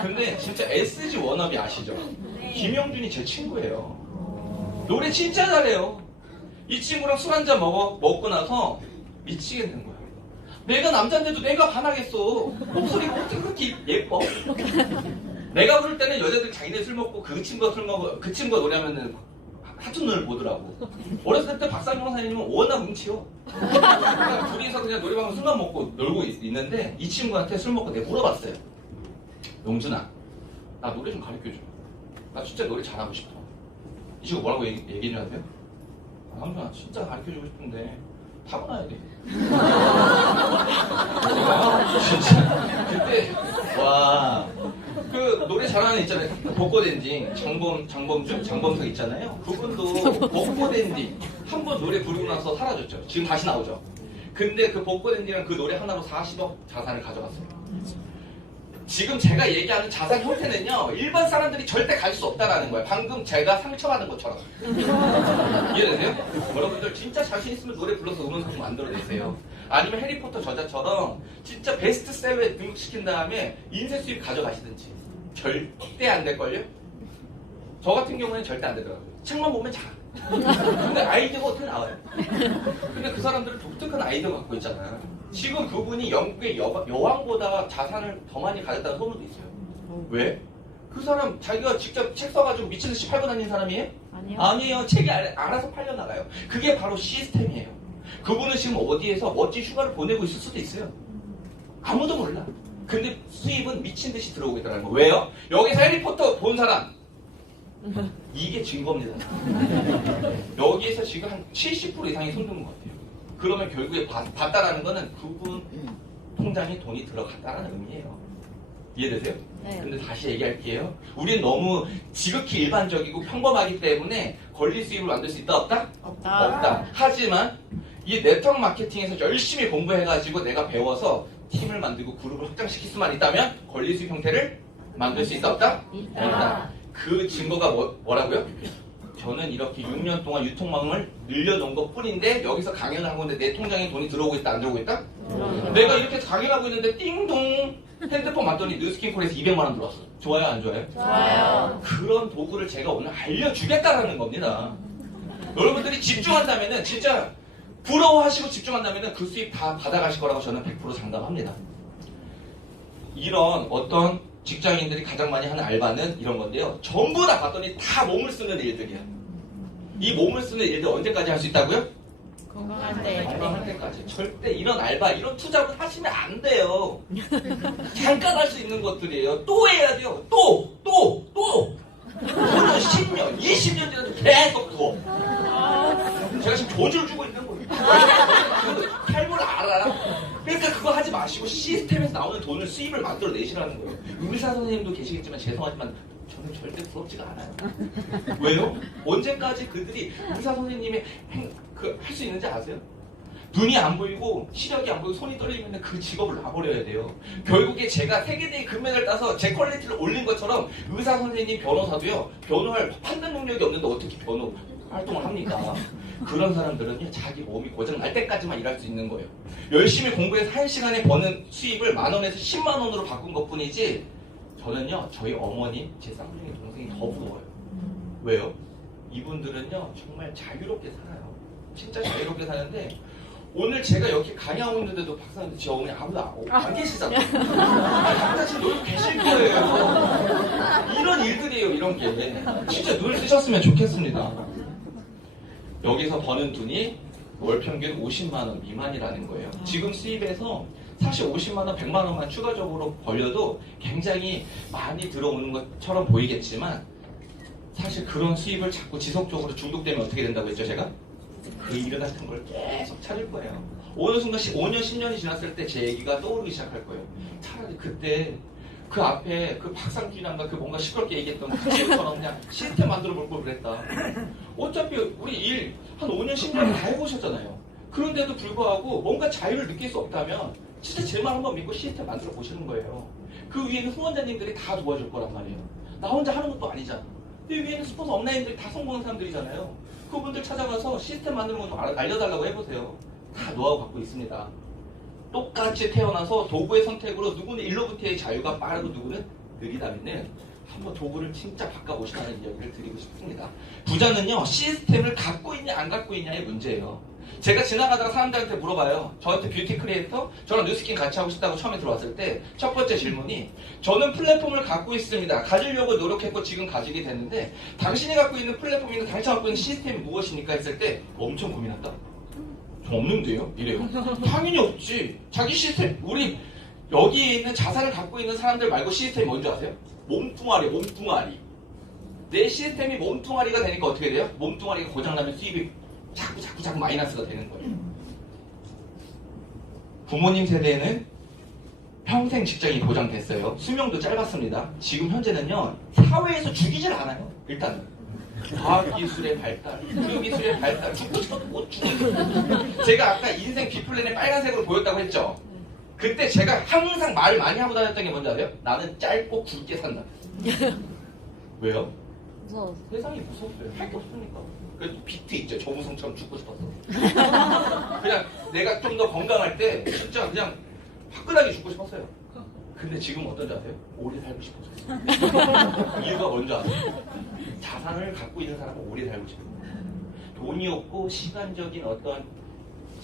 근데 진짜 SG 워너비 아시죠? 김영준이 제 친구예요. 노래 진짜 잘해요. 이 친구랑 술 한잔 먹고 나서 미치겠는 거야. 내가 남자인데도 내가 반하겠어. 목소리가 어떻게 그렇게 예뻐? 내가 부를 때는 여자들 자기네 술 먹고 그 친구가 노래하면은 하트 눈을 보더라고. 어렸을 때 박상용 선생님은 워낙 음치요. 그냥 둘이서 그냥 노래방에서 술만 먹고 놀고 있는데 이 친구한테 술 먹고 내가 물어봤어요. 용준아, 나 노래 좀 가르쳐줘. 나 진짜 노래 잘하고 싶어. 이 친구 뭐라고 얘기를 하세요? 형준아 진짜 가르쳐주고 싶은데 타고나야 돼. 진짜 그때 와 그 노래 잘하는 애 있잖아요. 벚꽃 엔딩 장범석 있잖아요. 그분도 벚꽃 엔딩 한 번 노래 부르고 나서 사라졌죠. 지금 다시 나오죠. 근데 그 복권 엔딩은 그 노래 하나로 40억 자산을 가져갔어요. 지금 제가 얘기하는 자산 형태는요, 일반 사람들이 절대 가질 수 없다라는 거예요. 방금 제가 상처받은 것처럼. 이해되세요? 여러분들 진짜 자신 있으면 노래 불러서 음원상 만들어내세요. 아니면 해리포터 저자처럼 진짜 베스트셀러에 등록시킨 다음에 인쇄 수입 가져가시든지. 절대 안 될걸요? 저 같은 경우에는 절대 안 되더라고요. 책만 보면 작. 근데 아이디어가 어떻게 나와요? 근데 그 사람들은 독특한 아이디어 갖고 있잖아. 지금 그분이 영국의 여왕보다 자산을 더 많이 가졌다는 소문도 있어요. 왜? 그 사람 자기가 직접 책 써가지고 미친듯이 팔고 다니는 사람이에요? 아니요. 아니에요. 책이 알아서 팔려나가요. 그게 바로 시스템이에요. 그분은 지금 어디에서 멋진 휴가를 보내고 있을 수도 있어요. 아무도 몰라. 근데 수입은 미친듯이 들어오고 있다는 거. 왜요? 여기서 해리포터 본 사람 이게 증거입니다. 여기에서 지금 한 70% 이상이 손드는 것 같아요. 그러면 결국에 봤다라는 거는 그분 통장에 돈이 들어갔다라는 의미예요. 이해되세요? 네. 근데 다시 얘기할게요. 우린 너무 지극히 일반적이고 평범하기 때문에 권리 수입을 만들 수 있다 없다? 없다. 없다. 하지만 이 네트워크 마케팅에서 열심히 공부해가지고 내가 배워서 팀을 만들고 그룹을 확장시킬 수만 있다면 권리 수입 형태를 만들 수 있다 없다? 있다. 그 증거가 뭐라고요? 저는 이렇게 6년 동안 유통망을 늘려놓은 것 뿐인데 여기서 강연을 하고 있는데 내 통장에 돈이 들어오고 있다 안 들어오고 있다? 내가 이렇게 강연하고 있는데 띵동 핸드폰 봤더니 뉴스킨콜에서 200만 원 들어왔어. 좋아요 안 좋아요? 좋아요. 그런 도구를 제가 오늘 알려주겠다라는 겁니다. 여러분들이 집중한다면은 진짜 부러워하시고 집중한다면은 그 수입 다 받아가실 거라고 저는 100% 장담합니다. 이런 어떤 직장인들이 가장 많이 하는 알바는 이런 건데요. 전부 다 봤더니 다 몸을 쓰는 일들이야. 이 몸을 쓰는 일들 언제까지 할 수 있다고요? 건강할 때. 건강할 때까지. 절대 이런 알바, 이런 투잡을 하시면 안 돼요. 잠깐 할 수 있는 것들이에요. 또 해야 돼요. 또! 5년, 10년, 20년 지나도 계속 더. 제가 지금 조절 주고 있는 거예요. 탈모를 알아라. 그러니까 그거 하지 마시고 시스템에서 나오는 돈을 수입을 만들어 내시라는 거예요. 의사 선생님도 계시겠지만 죄송하지만 저는 절대 부럽지가 않아요. 왜요? 언제까지 그들이 의사 선생님의 할 수 있는지 아세요? 눈이 안 보이고 시력이 안 보이고 손이 떨리면 그 직업을 놔버려야 돼요. 결국에 제가 세계대회 금메달 따서 제 퀄리티를 올린 것처럼 의사 선생님, 변호사도요. 변호할 판단 능력이 없는데 어떻게 변호 활동을 합니까? 그런 사람들은요. 자기 몸이 고장 날 때까지만 일할 수 있는 거예요. 열심히 공부해서 1시간에 버는 수입을 10,000원에서 10만 원으로 바꾼 것 뿐이지 저는요. 저희 어머니, 제 쌍둥이 동생이 더 부러워요. 왜요? 이분들은요. 정말 자유롭게 살아요. 진짜 자유롭게 사는데 오늘 제가 여기 강의하고 있는데도 박사님 제 어머니 아무도 안 계시잖아요. 박사 지금 여기 계실 거예요. 이런 일들이에요. 이런 게 진짜 눈을 뜨셨으면 좋겠습니다. 여기서 버는 돈이 월 평균 50만 원 미만이라는 거예요. 지금 수입에서 사실 50만 원, 100만 원만 추가적으로 벌려도 굉장히 많이 들어오는 것처럼 보이겠지만 사실 그런 수입을 자꾸 지속적으로 중독되면 어떻게 된다고 했죠, 제가? 그 일 같은 걸 계속 찾을 거예요. 어느 순간 5년, 10년이 지났을 때 제 얘기가 떠오르기 시작할 거예요. 차라리 그때 그 앞에 그 박상준이란가 그 뭔가 시끄럽게 얘기했던 그처럼 그냥 시스템 만들어 볼 걸 그랬다. 어차피 우리 일 한 5년, 10년 다 해보셨잖아요. 그런데도 불구하고 뭔가 자유를 느낄 수 없다면 진짜 제 말 한번 믿고 시스템 만들어 보시는 거예요. 그 위에는 후원자님들이 다 도와줄 거란 말이에요. 나 혼자 하는 것도 아니잖아. 이 위에는 스폰서 업라인들이 다 성공한 사람들이잖아요. 그분들 찾아가서 시스템 만드는 거 좀 알려달라고 해보세요. 다 노하우 갖고 있습니다. 똑같이 태어나서 도구의 선택으로 누구는 일로부터의 자유가 빠르고 누구는 느리다면은 한번 도구를 진짜 바꿔보시라는 이야기를 드리고 싶습니다. 부자는요 시스템을 갖고 있냐 안 갖고 있냐의 문제예요. 제가 지나가다가 사람들한테 물어봐요. 저한테 뷰티 크리에이터? 저랑 뉴스킨 같이 하고 싶다고 처음에 들어왔을 때 첫 번째 질문이 저는 플랫폼을 갖고 있습니다. 가지려고 노력했고 지금 가지게 됐는데 당신이 갖고 있는 플랫폼이나 당신 갖고 있는 시스템이 무엇입니까? 했을 때 엄청 고민한다. 저 없는데요? 이래요. 당연히 없지. 자기 시스템, 우리 여기에 있는 자산을 갖고 있는 사람들 말고 시스템이 뭔지 아세요? 몸뚱아리, 몸뚱아리. 내 시스템이 몸뚱아리가 되니까 어떻게 돼요? 몸뚱아리가 고장나면 수입이 자꾸 마이너스가 되는 거예요. 부모님 세대에는 평생 직장이 보장됐어요. 수명도 짧았습니다. 지금 현재는요, 사회에서 죽이질 않아요. 일단은. 과학기술의 발달, 의료기술의 발달, 죽고 싶어도 못 죽어. 제가 아까 인생 B플랜을 빨간색으로 보였다고 했죠. 그때 제가 항상 말 많이 하고 다녔던 게 뭔지 아세요? 나는 짧고 굵게 산다. 왜요? 무서워. 세상이 무섭어요. 할 게 없으니까. 그 비트 있죠. 조무성처럼 죽고 싶었어. 그냥 내가 좀 더 건강할 때 진짜 그냥 화끈하게 죽고 싶었어요. 근데 지금 어떤지 아세요? 오래 살고 싶어졌어요. 이유가 뭔지 아세요? 자산을 갖고 있는 사람은 오래 살고 싶어요. 돈이 없고 시간적인 어떤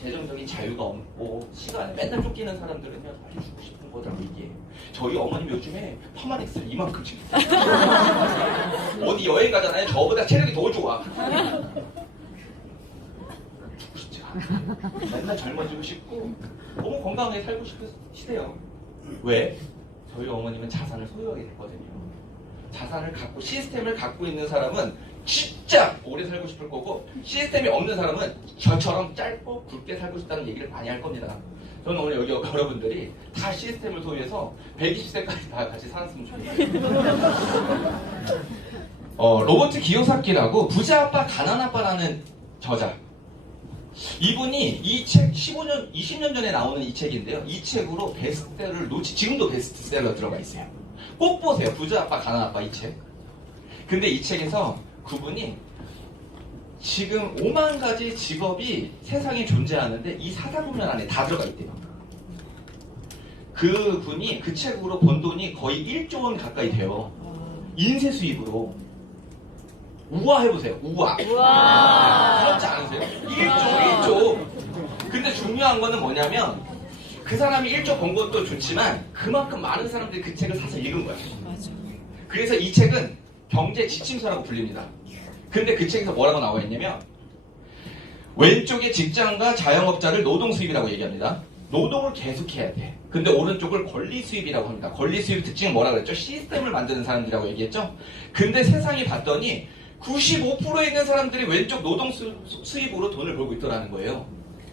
재정적인 자유가 없고 시간에 맨날 쫓기는 사람들은요 빨리 죽고 싶은 거라고 얘기해요. 저희 어머님 요즘에 퍼마넥스를 이만큼 찍어요. 어디 여행 가잖아요. 저보다 체력이 더 좋아. 죽고 싶지 않아. 맨날 젊어지고 싶고 너무 건강하게 살고 싶으시대요. 왜? 저희 어머님은 자산을 소유하게 됐거든요. 자산을 갖고 시스템을 갖고 있는 사람은 진짜 오래 살고 싶을 거고 시스템이 없는 사람은 저처럼 짧고 굵게 살고 싶다는 얘기를 많이 할 겁니다. 저는 오늘 여기 여러분들이 다 시스템을 소유해서 120세까지 다 같이 살았으면 좋겠어요. 로버트 기요사키라고 부자 아빠 가난 아빠라는 저자. 이분이 이 책 15년, 20년 전에 나오는 이 책인데요. 이 책으로 베스트셀러를 지금도 베스트셀러 들어가 있어요. 꼭 보세요. 부자 아빠 가난 아빠 이 책. 근데 이 책에서 그분이 지금 5만 가지 직업이 세상에 존재하는데 이 사사문면 안에 다 들어가 있대요. 그분이 그 책으로 번 돈이 거의 1조 원 가까이 돼요. 인쇄 수입으로. 우와 해보세요. 우와. 부럽지 않으세요? 1조. 근데 중요한 거는 뭐냐면 그 사람이 1조 번 것도 좋지만 그만큼 많은 사람들이 그 책을 사서 읽은 거예요. 맞아. 그래서 이 책은 경제 지침서라고 불립니다. 근데 그 책에서 뭐라고 나와 있냐면 왼쪽의 직장과 자영업자를 노동 수입이라고 얘기합니다. 노동을 계속해야 돼. 근데 오른쪽을 권리 수입이라고 합니다. 권리 수입 특징은 뭐라고 그랬죠? 시스템을 만드는 사람들이라고 얘기했죠? 근데 세상이 봤더니 95%에 있는 사람들이 왼쪽 노동 수입으로 돈을 벌고 있더라는 거예요.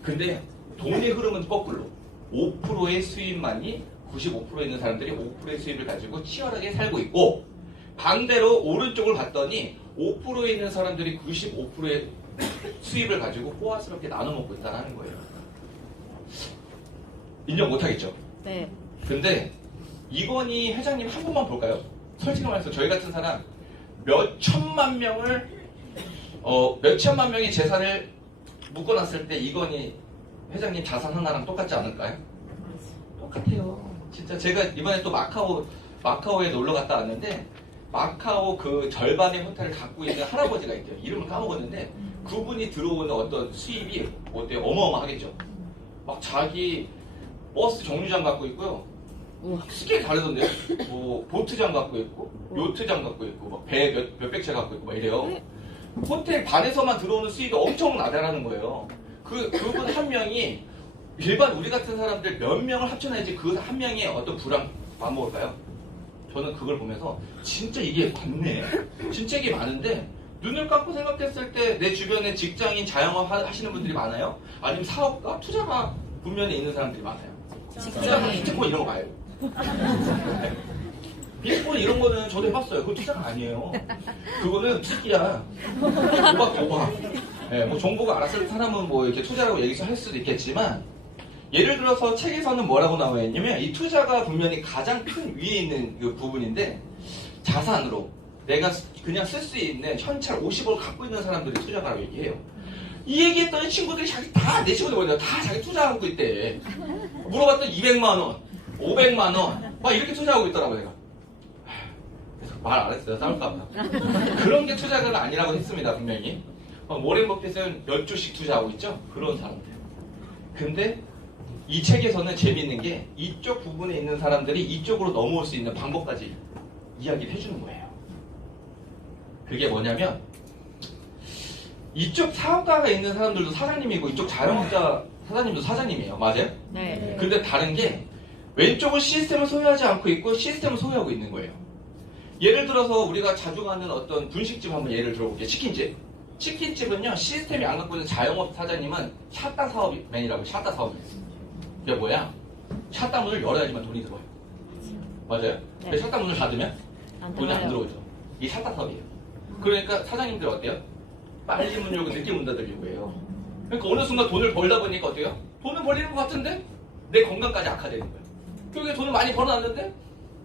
근데 돈의 흐름은 거꾸로 5%의 수입만이 95%에 있는 사람들이 5%의 수입을 가지고 치열하게 살고 있고 반대로 오른쪽을 봤더니 5%에 있는 사람들이 95%의 수입을 가지고 호화스럽게 나눠 먹고 있다는 거예요. 인정 못하겠죠? 네. 근데 이건희 회장님 한 번만 볼까요? 솔직히 말해서 저희 같은 사람 몇 천만 명의 재산을 묶어놨을 때 이건희 회장님 자산 하나랑 똑같지 않을까요? 똑같아요. 진짜 제가 이번에 또 마카오에 놀러 갔다 왔는데 마카오 그 절반의 호텔을 갖고 있는 할아버지가 있대요. 이름을 까먹었는데 그분이 들어오는 어떤 수입이 어때요? 어마어마하겠죠. 막 자기 버스 정류장 갖고 있고요. 스케일이 다르던데요. 뭐 보트장 갖고 있고 요트장 갖고 있고 막 배 몇백 채 갖고 있고 막 이래요. 호텔 반에서만 들어오는 수입이 엄청 나다라는 거예요. 그분 한 명이 일반 우리 같은 사람들 몇 명을 합쳐내야지 그 한 명의 어떤 부랑 맞먹을까요? 저는 그걸 보면서 진짜 이게 많네. 진짜 이게 많은데 눈을 감고 생각했을 때 내 주변에 직장인 자영업 하시는 분들이 많아요? 아니면 사업가, 투자가 분면에 있는 사람들이 많아요? 투자가 비트코인 이런 거 봐요. 비트코인 이런 거는 저도 해봤어요. 그거 투자가 아니에요. 그거는 투기야. 도박. 네, 뭐 정보가 알았을 사람은 뭐 이렇게 투자라고 얘기할 수도 있겠지만 예를 들어서 책에서는 뭐라고 나와 있냐면 이 투자가 분명히 가장 큰 위에 있는 그 부분인데 자산으로 내가 그냥 쓸 수 있는 현찰 50억 갖고 있는 사람들이 투자가라고 얘기해요. 이 얘기했더니 친구들이 내 친구들 뭐냐 다 자기 투자하고 있대. 물어봤더니 200만 원, 500만 원 막 이렇게 투자하고 있더라고 내가. 그래서 말 안 했어요. 싸울까 봐. 그런 게 투자가 아니라고 했습니다. 분명히. 워렌 버핏은 10조씩 투자하고 있죠? 그런 사람들. 근데 이 책에서는 재미있는 게 이쪽 부분에 있는 사람들이 이쪽으로 넘어올 수 있는 방법까지 이야기를 해주는 거예요. 그게 뭐냐면 이쪽 사업가가 있는 사람들도 사장님이고 이쪽 자영업자 사장님도 사장님이에요. 맞아요? 네. 근데 다른 게 왼쪽은 시스템을 소유하지 않고 있고 시스템을 소유하고 있는 거예요. 예를 들어서 우리가 자주 가는 어떤 분식집 한번 예를 들어볼게요. 치킨집. 치킨집은요 시스템이 안 갖고 있는 자영업 사장님은 샷다 사업맨이라고 샷다 사업맨. 그게 뭐야? 샷다 문을 열어야지만 돈이 들어와요. 맞아요? 근데 샷다 문을 닫으면 돈이 안 들어오죠. 이 샷다 사업이에요. 그러니까 사장님들 어때요? 빨리 문 열고 늦게 문 닫으려고 해요. 그러니까 어느 순간 돈을 벌다 보니까 어때요? 돈을 벌리는 것 같은데 내 건강까지 악화되는 거예요. 그러니까 돈을 많이 벌어놨는데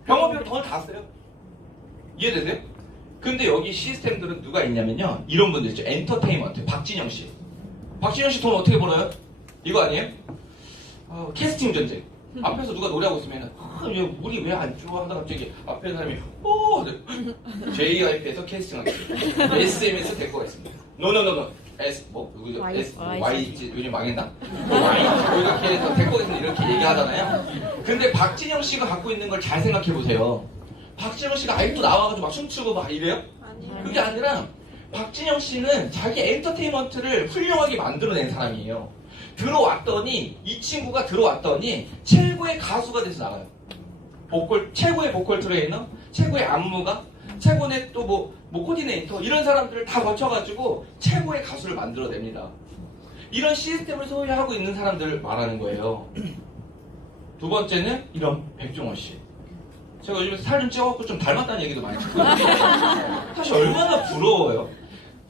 병원비로 돈을 다 써요. 이해되세요? 근데 여기 시스템들은 누가 있냐면요, 이런 분들 있죠. 엔터테인먼트 박진영 씨. 박진영 씨 돈 어떻게 벌어요? 이거 아니에요? 캐스팅 전쟁. 앞에서 누가 노래하고 있으면 우리 왜 안 좋아 하다 갑자기 앞에 사람이 JYP에서 캐스팅하겠습니다. SM에서 데리고 가겠습니다. 노노노노 S 누구죠? S YG 요즘 망했나? Y 이렇게 해서 데리고 가겠습니다. 이렇게 얘기하잖아요. 근데 박진영 씨가 갖고 있는 걸 잘 생각해 보세요. 박진영 씨가 아직도 나와가지고 막 춤추고 막 이래요? 그게 아니라 박진영 씨는 자기 엔터테인먼트를 훌륭하게 만들어낸 사람이에요. 이 친구가 들어왔더니 최고의 가수가 돼서 나가요. 최고의 보컬 트레이너, 최고의 안무가, 최고의 또 코디네이터, 이런 사람들을 다 거쳐가지고 최고의 가수를 만들어냅니다. 이런 시스템을 소유하고 있는 사람들을 말하는 거예요. 두 번째는 이런 백종원 씨. 제가 요즘에 살 좀 찌워갖고 좀 닮았다는 얘기도 많이 듣거든요. 사실 얼마나 부러워요.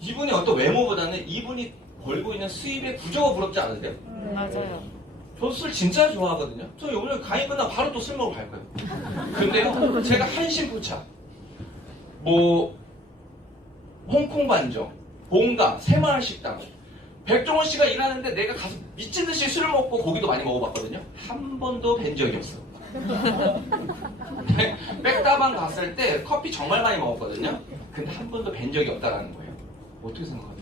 이분의 어떤 외모보다는 이분이 벌고 있는 수입의 구조가 부럽지 않으세요? 맞아요. 저 술 진짜 좋아하거든요. 저 오늘 강의 끝나고 바로 또 술 먹으러 갈 거예요. 근데요, 제가 한신포차, 홍콩 반점, 본가, 새마을 식당, 백종원 씨가 일하는데 내가 가서 미친 듯이 술을 먹고 고기도 많이 먹어봤거든요. 한 번도 뵌 적이 없어. 백다방 갔을 때 커피 정말 많이 먹었거든요. 근데 한 번도 뵌 적이 없다라는 거예요. 어떻게 생각하세요?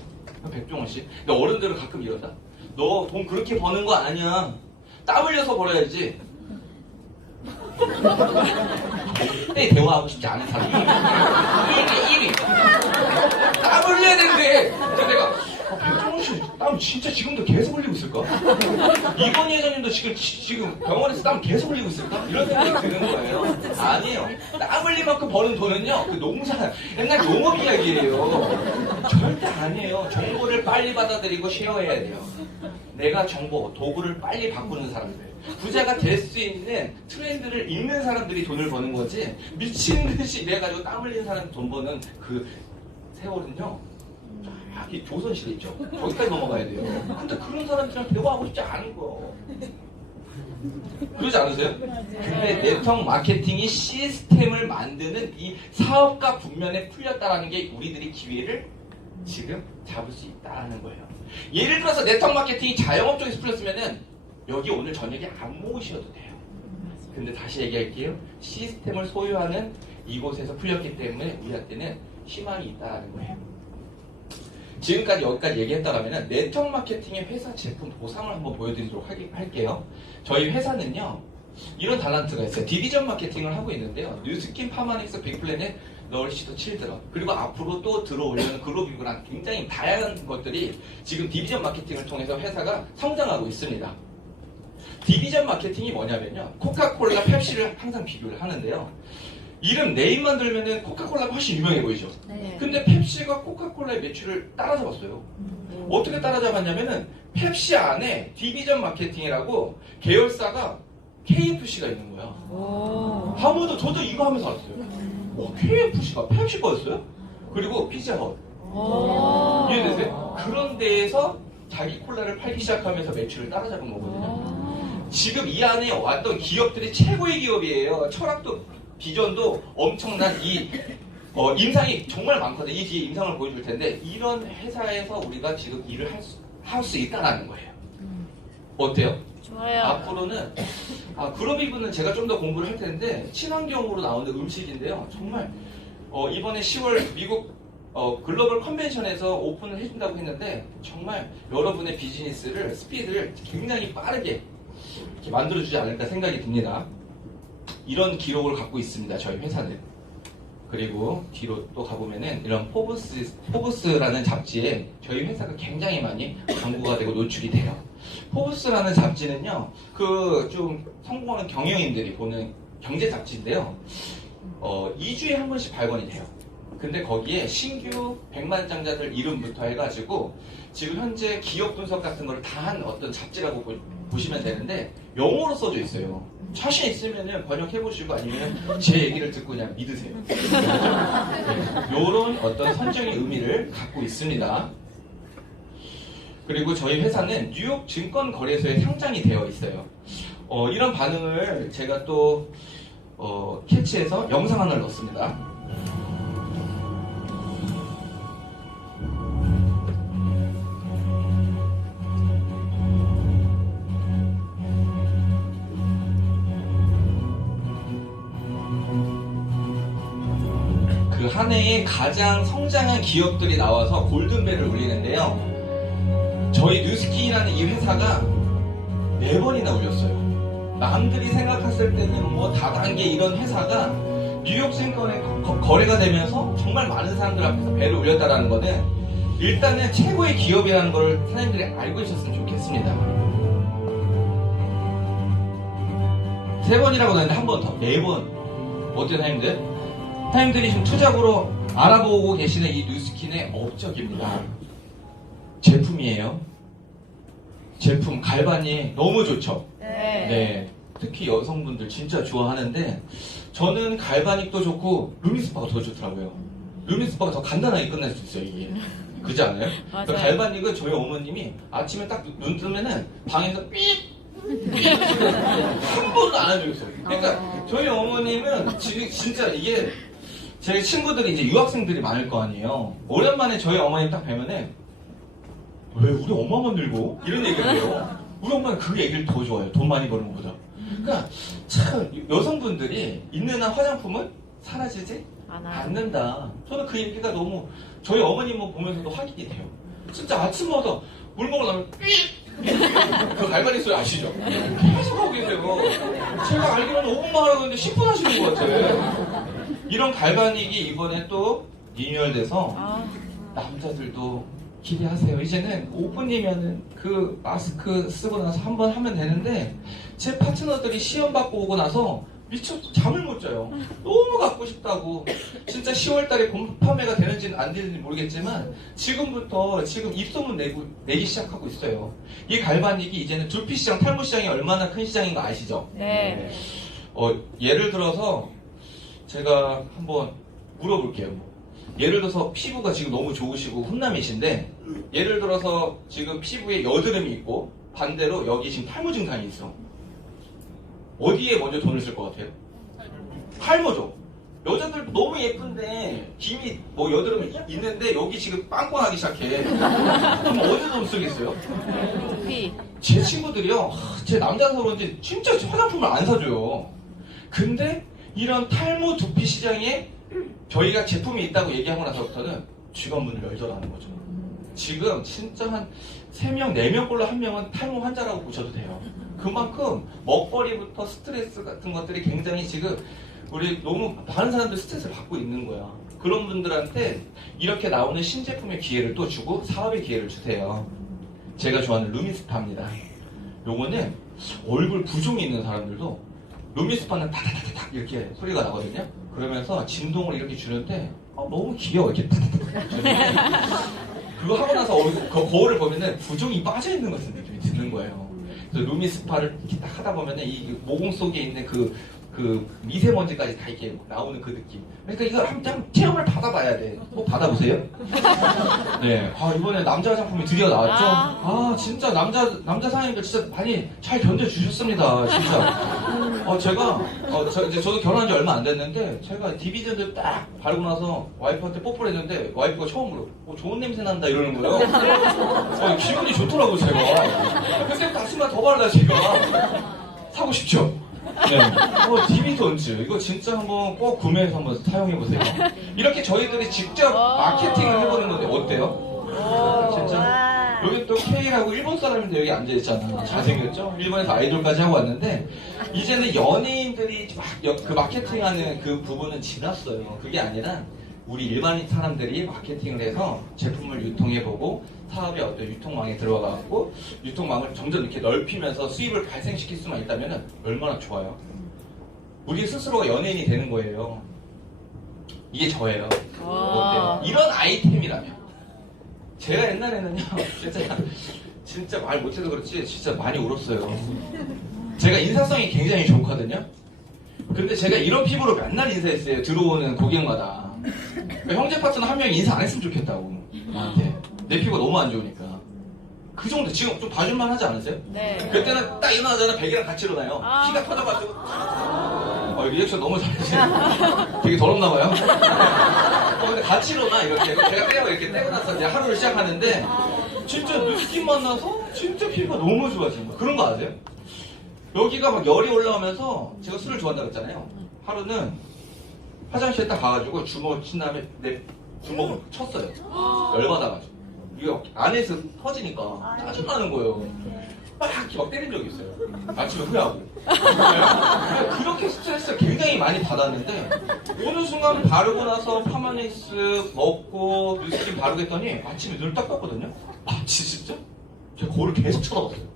백종원 씨? 근데 어른들은 가끔 이러다. 너 돈 그렇게 버는 거 아니야. 땀 흘려서 벌어야지. 그때 대화하고 싶지 않은 사람이 1위. 땀 흘려야 되는데. 그래서 내가 백종원 씨 땀 진짜 지금도 계속 흘리고 있을까? 이건희 회장님도 지금 병원에서 땀 계속 흘리고 있을까? 이런 생각이 드는 거예요. 아니에요. 땀 흘린 만큼 버는 돈은요, 그 농사, 옛날 농업 이야기예요. 절대 아니에요. 정보를 빨리 받아들이고 쉐어해야 돼요. 내가 도구를 빨리 바꾸는 사람들. 부자가 될 수 있는 트렌드를 읽는 사람들이 돈을 버는 거지, 미친 듯이 이래가지고 땀 흘리는 사람 돈 버는 그 세월은요, 이 조선시대 있죠. 거기까지 넘어가야 돼요. 근데 그런 사람들이랑 대화하고 싶지 않은 거. 그러지 않으세요? 근데 네트워크 마케팅이 시스템을 만드는 이 사업가 국면에 풀렸다는 게 우리들이 기회를 지금 잡을 수 있다는 거예요. 예를 들어서 네트워크 마케팅이 자영업 쪽에서 풀렸으면은 여기 오늘 저녁에 안 모으셔도 돼요. 근데 다시 얘기할게요. 시스템을 소유하는 이곳에서 풀렸기 때문에 우리한테는 희망이 있다는 거예요. 지금까지 여기까지 얘기했다라면 네트워크 마케팅의 회사 제품 보상을 한번 보여드리도록 할게요. 저희 회사는요, 이런 달란트가 있어요. 디비전 마케팅을 하고 있는데요. 뉴스킨, 파마닉스, 빅플래닛, 널시도 칠드런, 그리고 앞으로 또 들어오려는 글로비브랑 굉장히 다양한 것들이 지금 디비전 마케팅을 통해서 회사가 성장하고 있습니다. 디비전 마케팅이 뭐냐면요, 코카콜라, 펩시를 항상 비교를 하는데요. 이름 네임만 들면은 코카콜라가 훨씬 유명해 보이죠. 네. 근데 펩시가 코카콜라의 매출을 따라잡았어요. 어떻게 따라잡았냐면은 펩시 안에 디비전 마케팅이라고 계열사가 KFC가 있는 거야. 아무도 저도 이거 하면서 알았어요. KFC가 펩시 거였어요? 그리고 피자헛. 이해되세요? 그런 데에서 자기 콜라를 팔기 시작하면서 매출을 따라잡은 거거든요. 지금 이 안에 왔던 기업들이 최고의 기업이에요. 철학도 비전도 엄청난 임상이 정말 많거든요. 이 뒤에 임상을 보여줄 텐데, 이런 회사에서 우리가 지금 일을 할 수 있다는 거예요. 어때요? 좋아요. 앞으로는 그로비브는 제가 좀 더 공부를 할 텐데, 친환경으로 나오는 음식인데요. 정말 이번에 10월 미국 글로벌 컨벤션에서 오픈을 해준다고 했는데, 정말 여러분의 비즈니스를 스피드를 굉장히 빠르게 이렇게 만들어주지 않을까 생각이 듭니다. 이런 기록을 갖고 있습니다, 저희 회사는. 그리고 뒤로 또 가보면은 이런 포브스라는 잡지에 저희 회사가 굉장히 많이 광고가 되고 노출이 돼요. 포브스라는 잡지는요, 좀 성공하는 경영인들이 보는 경제 잡지인데요. 2주에 한 번씩 발권이 돼요. 근데 거기에 신규 100만장자들 이름부터 해가지고 지금 현재 기업 분석 같은 걸 다 한 어떤 잡지라고 보시면 되는데 영어로 써져 있어요. 자신 있으면 번역해보시고 아니면 제 얘기를 듣고 그냥 믿으세요. 이런 어떤 선정의 의미를 갖고 있습니다. 그리고 저희 회사는 뉴욕 증권거래소에 상장이 되어 있어요. 이런 반응을 제가 또 캐치해서 영상 하나를 넣었습니다. 그 한 해에 가장 성장한 기업들이 나와서 골든벨을 울리는데요. 저희 뉴스킨이라는 이 회사가 4번이나 울렸어요. 남들이 생각했을 때는 뭐 다단계 이런 회사가 뉴욕 증권에 거래가 되면서 정말 많은 사람들 앞에서 배를 울렸다는 거는 일단은 최고의 기업이라는 걸 사장님들이 알고 있었으면 좋겠습니다. 3번이라고 했는데 한 번 더, 4번. 어때요, 사장님들? 사장님들이 지금 투잡으로 알아보고 계시는 이 뉴스킨의 업적입니다. 제품이에요. 제품 갈바니 너무 좋죠? 네. 특히 여성분들 진짜 좋아하는데 저는 갈바닉도 좋고 루미스파가 더 좋더라고요. 루미스파가 더 간단하게 끝날 수 있어요, 이게. 그렇지 않아요? 그 갈바닉은 저희 어머님이 아침에 딱 눈 뜨면은 방에서 삐! 한 번도 안 해주겠어요. 그러니까 저희 어머님은 지금 진짜 이게 제 친구들이 이제 유학생들이 많을 거 아니에요. 오랜만에 저희 어머님 딱 뵈면은 왜 우리 엄마만 늙어? 이런 얘기를 해요. 우리 엄마는 그 얘기를 더 좋아해요. 돈 많이 버는 것보다. 그러니까 참 여성분들이 있는 한 화장품은 사라지지 않는다. 저는 그 얘기가 너무 저희 어머님을 보면서도 확인이 돼요. 진짜 아침마다 물 먹으러 나면 그 갈바닉 소리 아시죠? 계속 하고 계세요. 제가 알기로는 5분만 하라고 했는데 10분 하시는 것 같아요. 이런 갈바닉이 이번에 또 리뉴얼돼서 남자들도 기대하세요. 이제는 5분이면은 그 마스크 쓰고 나서 한 번 하면 되는데 제 파트너들이 시험 받고 오고 나서 미쳐 잠을 못 자요. 너무 갖고 싶다고. 진짜 10월달에 본 판매가 되는지는 안 되는지 모르겠지만 지금부터 지금 입소문 내기 시작하고 있어요. 이 갈바닉이 이제는 두피 시장, 탈모 시장이 얼마나 큰 시장인 거 아시죠? 네. 예를 들어서 제가 한번 물어볼게요. 예를 들어서 피부가 지금 너무 좋으시고 훈남이신데 예를 들어서 지금 피부에 여드름이 있고 반대로 여기 지금 탈모 증상이 있어. 어디에 먼저 돈을 쓸 것 같아요? 탈모죠. 여자들 너무 예쁜데 김이 뭐 여드름이 있는데 여기 지금 빵빵하기 시작해. 그럼 어디에 돈 쓰겠어요? 두피. 제 친구들이요, 제 남자라서 그런지 진짜 화장품을 안 사줘요. 근데 이런 탈모 두피 시장에 저희가 제품이 있다고 얘기하고 나서부터는 직원문을 열더라는 거죠. 지금 진짜 한 3명, 4명 꼴로 1명은 탈모 환자라고 보셔도 돼요. 그만큼 먹거리부터 스트레스 같은 것들이 굉장히 지금 우리 너무 많은 사람들 스트레스를 받고 있는 거야. 그런 분들한테 이렇게 나오는 신제품의 기회를 또 주고 사업의 기회를 주세요. 제가 좋아하는 루미스파입니다. 요거는 얼굴 부종이 있는 사람들도 루미스파는 다다다닥 이렇게 소리가 나거든요. 그러면서 진동을 이렇게 주는데 너무 귀여워. 이렇게 다다다닥. 그거 하고 나서 그 거울을 보면은 부종이 빠져있는 것 같은 느낌이 드는 거예요. 그래서 루미스파를 이렇게 딱 하다 보면은 이 모공 속에 있는 그 미세먼지까지 다 이렇게 나오는 그 느낌. 그러니까 이거 한번 체험을 받아봐야 돼. 꼭 받아보세요. 네. 이번에 남자 화장품이 드디어 나왔죠? 진짜 남자 사장님들 진짜 많이 잘 견뎌주셨습니다. 진짜. 저도 결혼한 지 얼마 안 됐는데, 제가 디비전을 딱 바르고 나서 와이프한테 뽀뽀를 했는데, 와이프가 처음으로, 좋은 냄새 난다 이러는 거예요. 기분이 좋더라고, 제가. 그때부터 아침마다 더 바르다, 제가. 사고 싶죠? 네. 디비전즈. 이거 진짜 한번 꼭 구매해서 한번 사용해보세요. 이렇게 저희들이 직접 마케팅을 해보는 건데, 어때요? 진짜. 여기 또 K라고 일본 사람인데 여기 앉아있잖아. 잘생겼죠? 일본에서 아이돌까지 하고 왔는데, 이제는 연예인들이 막 그 마케팅하는 그 부분은 지났어요. 그게 아니라, 우리 일반인 사람들이 마케팅을 해서 제품을 유통해보고 사업의 어떤 유통망에 들어가고 유통망을 점점 이렇게 넓히면서 수입을 발생시킬 수만 있다면 얼마나 좋아요. 우리 스스로가 연예인이 되는 거예요. 이게 저예요. 어때요? 이런 아이템이라면 제가 옛날에는요 진짜 말 못해서 그렇지 진짜 많이 울었어요. 제가 인사성이 굉장히 좋거든요. 근데 제가 이런 피부로 맨날 인사했어요. 들어오는 고객마다. 그러니까 형제 파트너 한 명이 인사 안 했으면 좋겠다고 나한테. 내 피부가 너무 안 좋으니까. 그 정도 지금 좀 봐줄만 하지 않으세요? 네. 그때는 딱 일어나자마자 베개랑 같이 일어나요. 피가 터져가지고 리액션 너무 잘하시네. 되게 더럽나 봐요. 근데 같이 일어나 이렇게 제가 떼고 이렇게 떼고 나서 이제 하루를 시작하는데 진짜 누스킨 만나서 진짜 피부가 너무 좋아지는 거예요. 그런 거 아세요? 여기가 막 열이 올라오면서 제가 술을 좋아한다고 했잖아요. 하루는 화장실에 딱 가가지고 주먹을 친 다음에 내 주먹을 쳤어요. 열받아가지고. 이거 안에서 터지니까 짜증나는 거예요. 막 때린 적이 있어요. 아침에 후회하고. 그렇게 스트레스를 굉장히 많이 받았는데 어느 순간 바르고 나서 파마닉스 먹고 뉴스킨 바르고 했더니 아침에 눈을 딱 떴거든요. 진짜? 제가 거울을 계속 쳐다봤어요.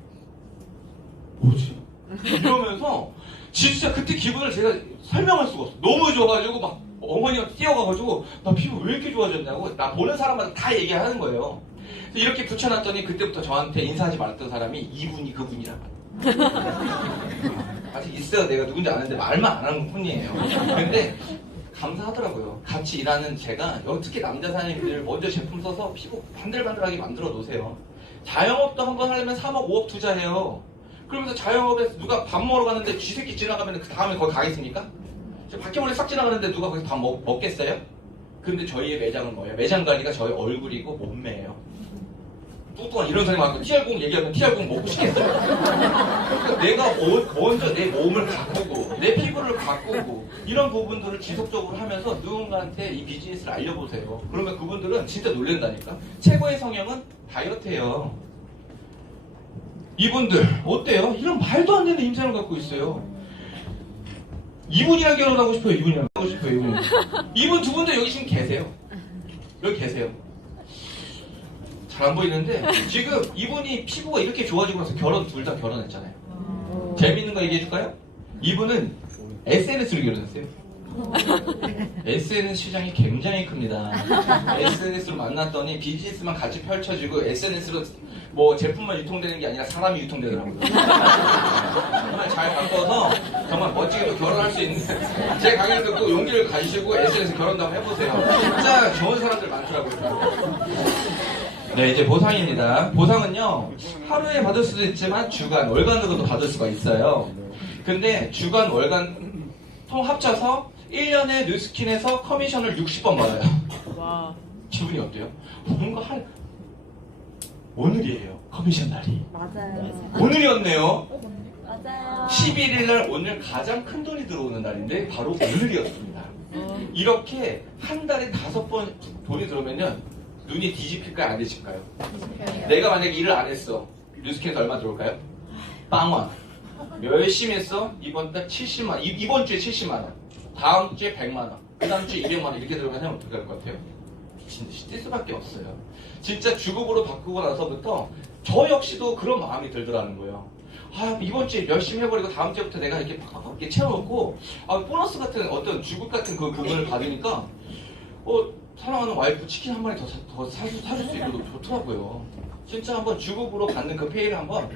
뭐지? 이러면서 진짜 그때 기분을 제가 설명할 수가 없어요. 너무 좋아가지고 막 어머니가 뛰어가가지고 나 피부 왜 이렇게 좋아졌냐고 나 보는 사람마다 다 얘기하는 거예요. 이렇게 붙여놨더니 그때부터 저한테 인사하지 말았던 사람이 이분이 그분이라고. 아직 있어요. 내가 누군지 아는데 말만 안 하는 뿐이에요. 근데 감사하더라고요. 같이 일하는 제가 특히 남자 사장님들 먼저 제품 써서 피부 반들반들하게 만들어 놓으세요. 자영업도 한번 하려면 3억 5억 투자해요. 그러면서 자영업에서 누가 밥 먹으러 가는데 쥐새끼 지나가면 그 다음에 거기 가겠습니까? 밖에 몰래 싹 지나가는데 누가 거기서 밥 먹겠어요? 근데 저희의 매장은 뭐예요? 매장 관리가 저희 얼굴이고 몸매예요. 뚱뚱한 이런 사람이 많고 TR0 얘기하면 TR0 먹고 싶겠어요. 그러니까 내가 먼저 내 몸을 가꾸고 내 피부를 가꾸고 이런 부분들을 지속적으로 하면서 누군가한테 이 비즈니스를 알려보세요. 그러면 그분들은 진짜 놀란다니까. 최고의 성형은 다이어트예요. 이분들 어때요? 이런 말도 안 되는 임상을 갖고 있어요. 이분이랑 결혼하고 싶어요. 이분이랑 하고 싶어요. 이분 두 분도 여기 지금 계세요. 여기 계세요. 잘 안 보이는데 지금 이분이 피부가 이렇게 좋아지고 나서 둘 다 결혼했잖아요. 재밌는 거 얘기해줄까요? 이분은 SNS로 결혼했어요. SNS 시장이 굉장히 큽니다. SNS로 만났더니 비즈니스만 같이 펼쳐지고 SNS로 뭐 제품만 유통되는 게 아니라 사람이 유통되더라고요. 정말 잘 바꿔서 정말 멋지게도 결혼할 수 있는 제 강의를 듣고 용기를 가지시고 SNS 결혼도 한번 해보세요. 진짜 좋은 사람들 많더라고요. 네, 이제 보상입니다. 보상은요, 하루에 받을 수도 있지만 주간, 월간으로도 받을 수가 있어요. 근데 주간, 월간 통 합쳐서 1년에 뉴스킨에서 커미션을 60번 받아요. 와. 기분이 어때요? 뭔가 오늘이에요. 커미션 날이. 맞아요. 오늘이었네요. 맞아요. 11일 날 오늘 가장 큰 돈이 들어오는 날인데 바로 오늘이었습니다. 이렇게 한 달에 5번 돈이 들어오면요. 눈이 뒤집힐까요? 안 뒤집힐까요? 내가 만약에 일을 안 했어. 뉴스킨에서 얼마 들어올까요? 빵원. 열심히 했어. 이번 달 70만. 이번 주에 70만 원. 다음 주에 100만 원. 그 다음 주에 200만 원. 이렇게 들어오면 어떻게 할 것 같아요? 진짜 뛸 수밖에 없어요. 진짜 주급으로 바꾸고 나서부터 저 역시도 그런 마음이 들더라는 거예요. 이번 주에 열심히 해버리고 다음 주부터 내가 이렇게 이렇게 채워놓고 보너스 같은 어떤 주급 같은 그 부분을 받으니까 사랑하는 와이프 치킨 한 마리 더 사줄 수 있고 좋더라고요. 진짜 한번 주급으로 받는 그 페이를 한번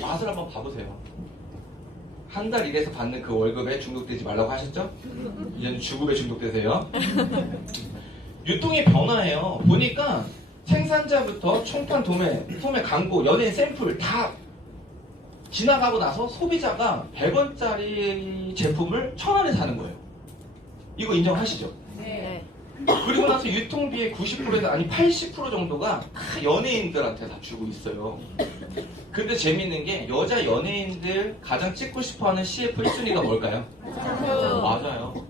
맛을 한번 봐보세요. 한 달 일해서 받는 그 월급에 중독되지 말라고 하셨죠? 이제는 주급에 중독되세요. 유통의 변화예요. 보니까 생산자부터 총판, 소매, 광고, 연예인 샘플 다 지나가고 나서 소비자가 100원짜리 제품을 1000원에 사는 거예요. 이거 인정하시죠? 네. 그리고 나서 유통비의 90%나 아니 80% 정도가 다 연예인들한테 다 주고 있어요. 근데 재밌는 게 여자 연예인들 가장 찍고 싶어하는 CF 1순위가 뭘까요? 맞아요.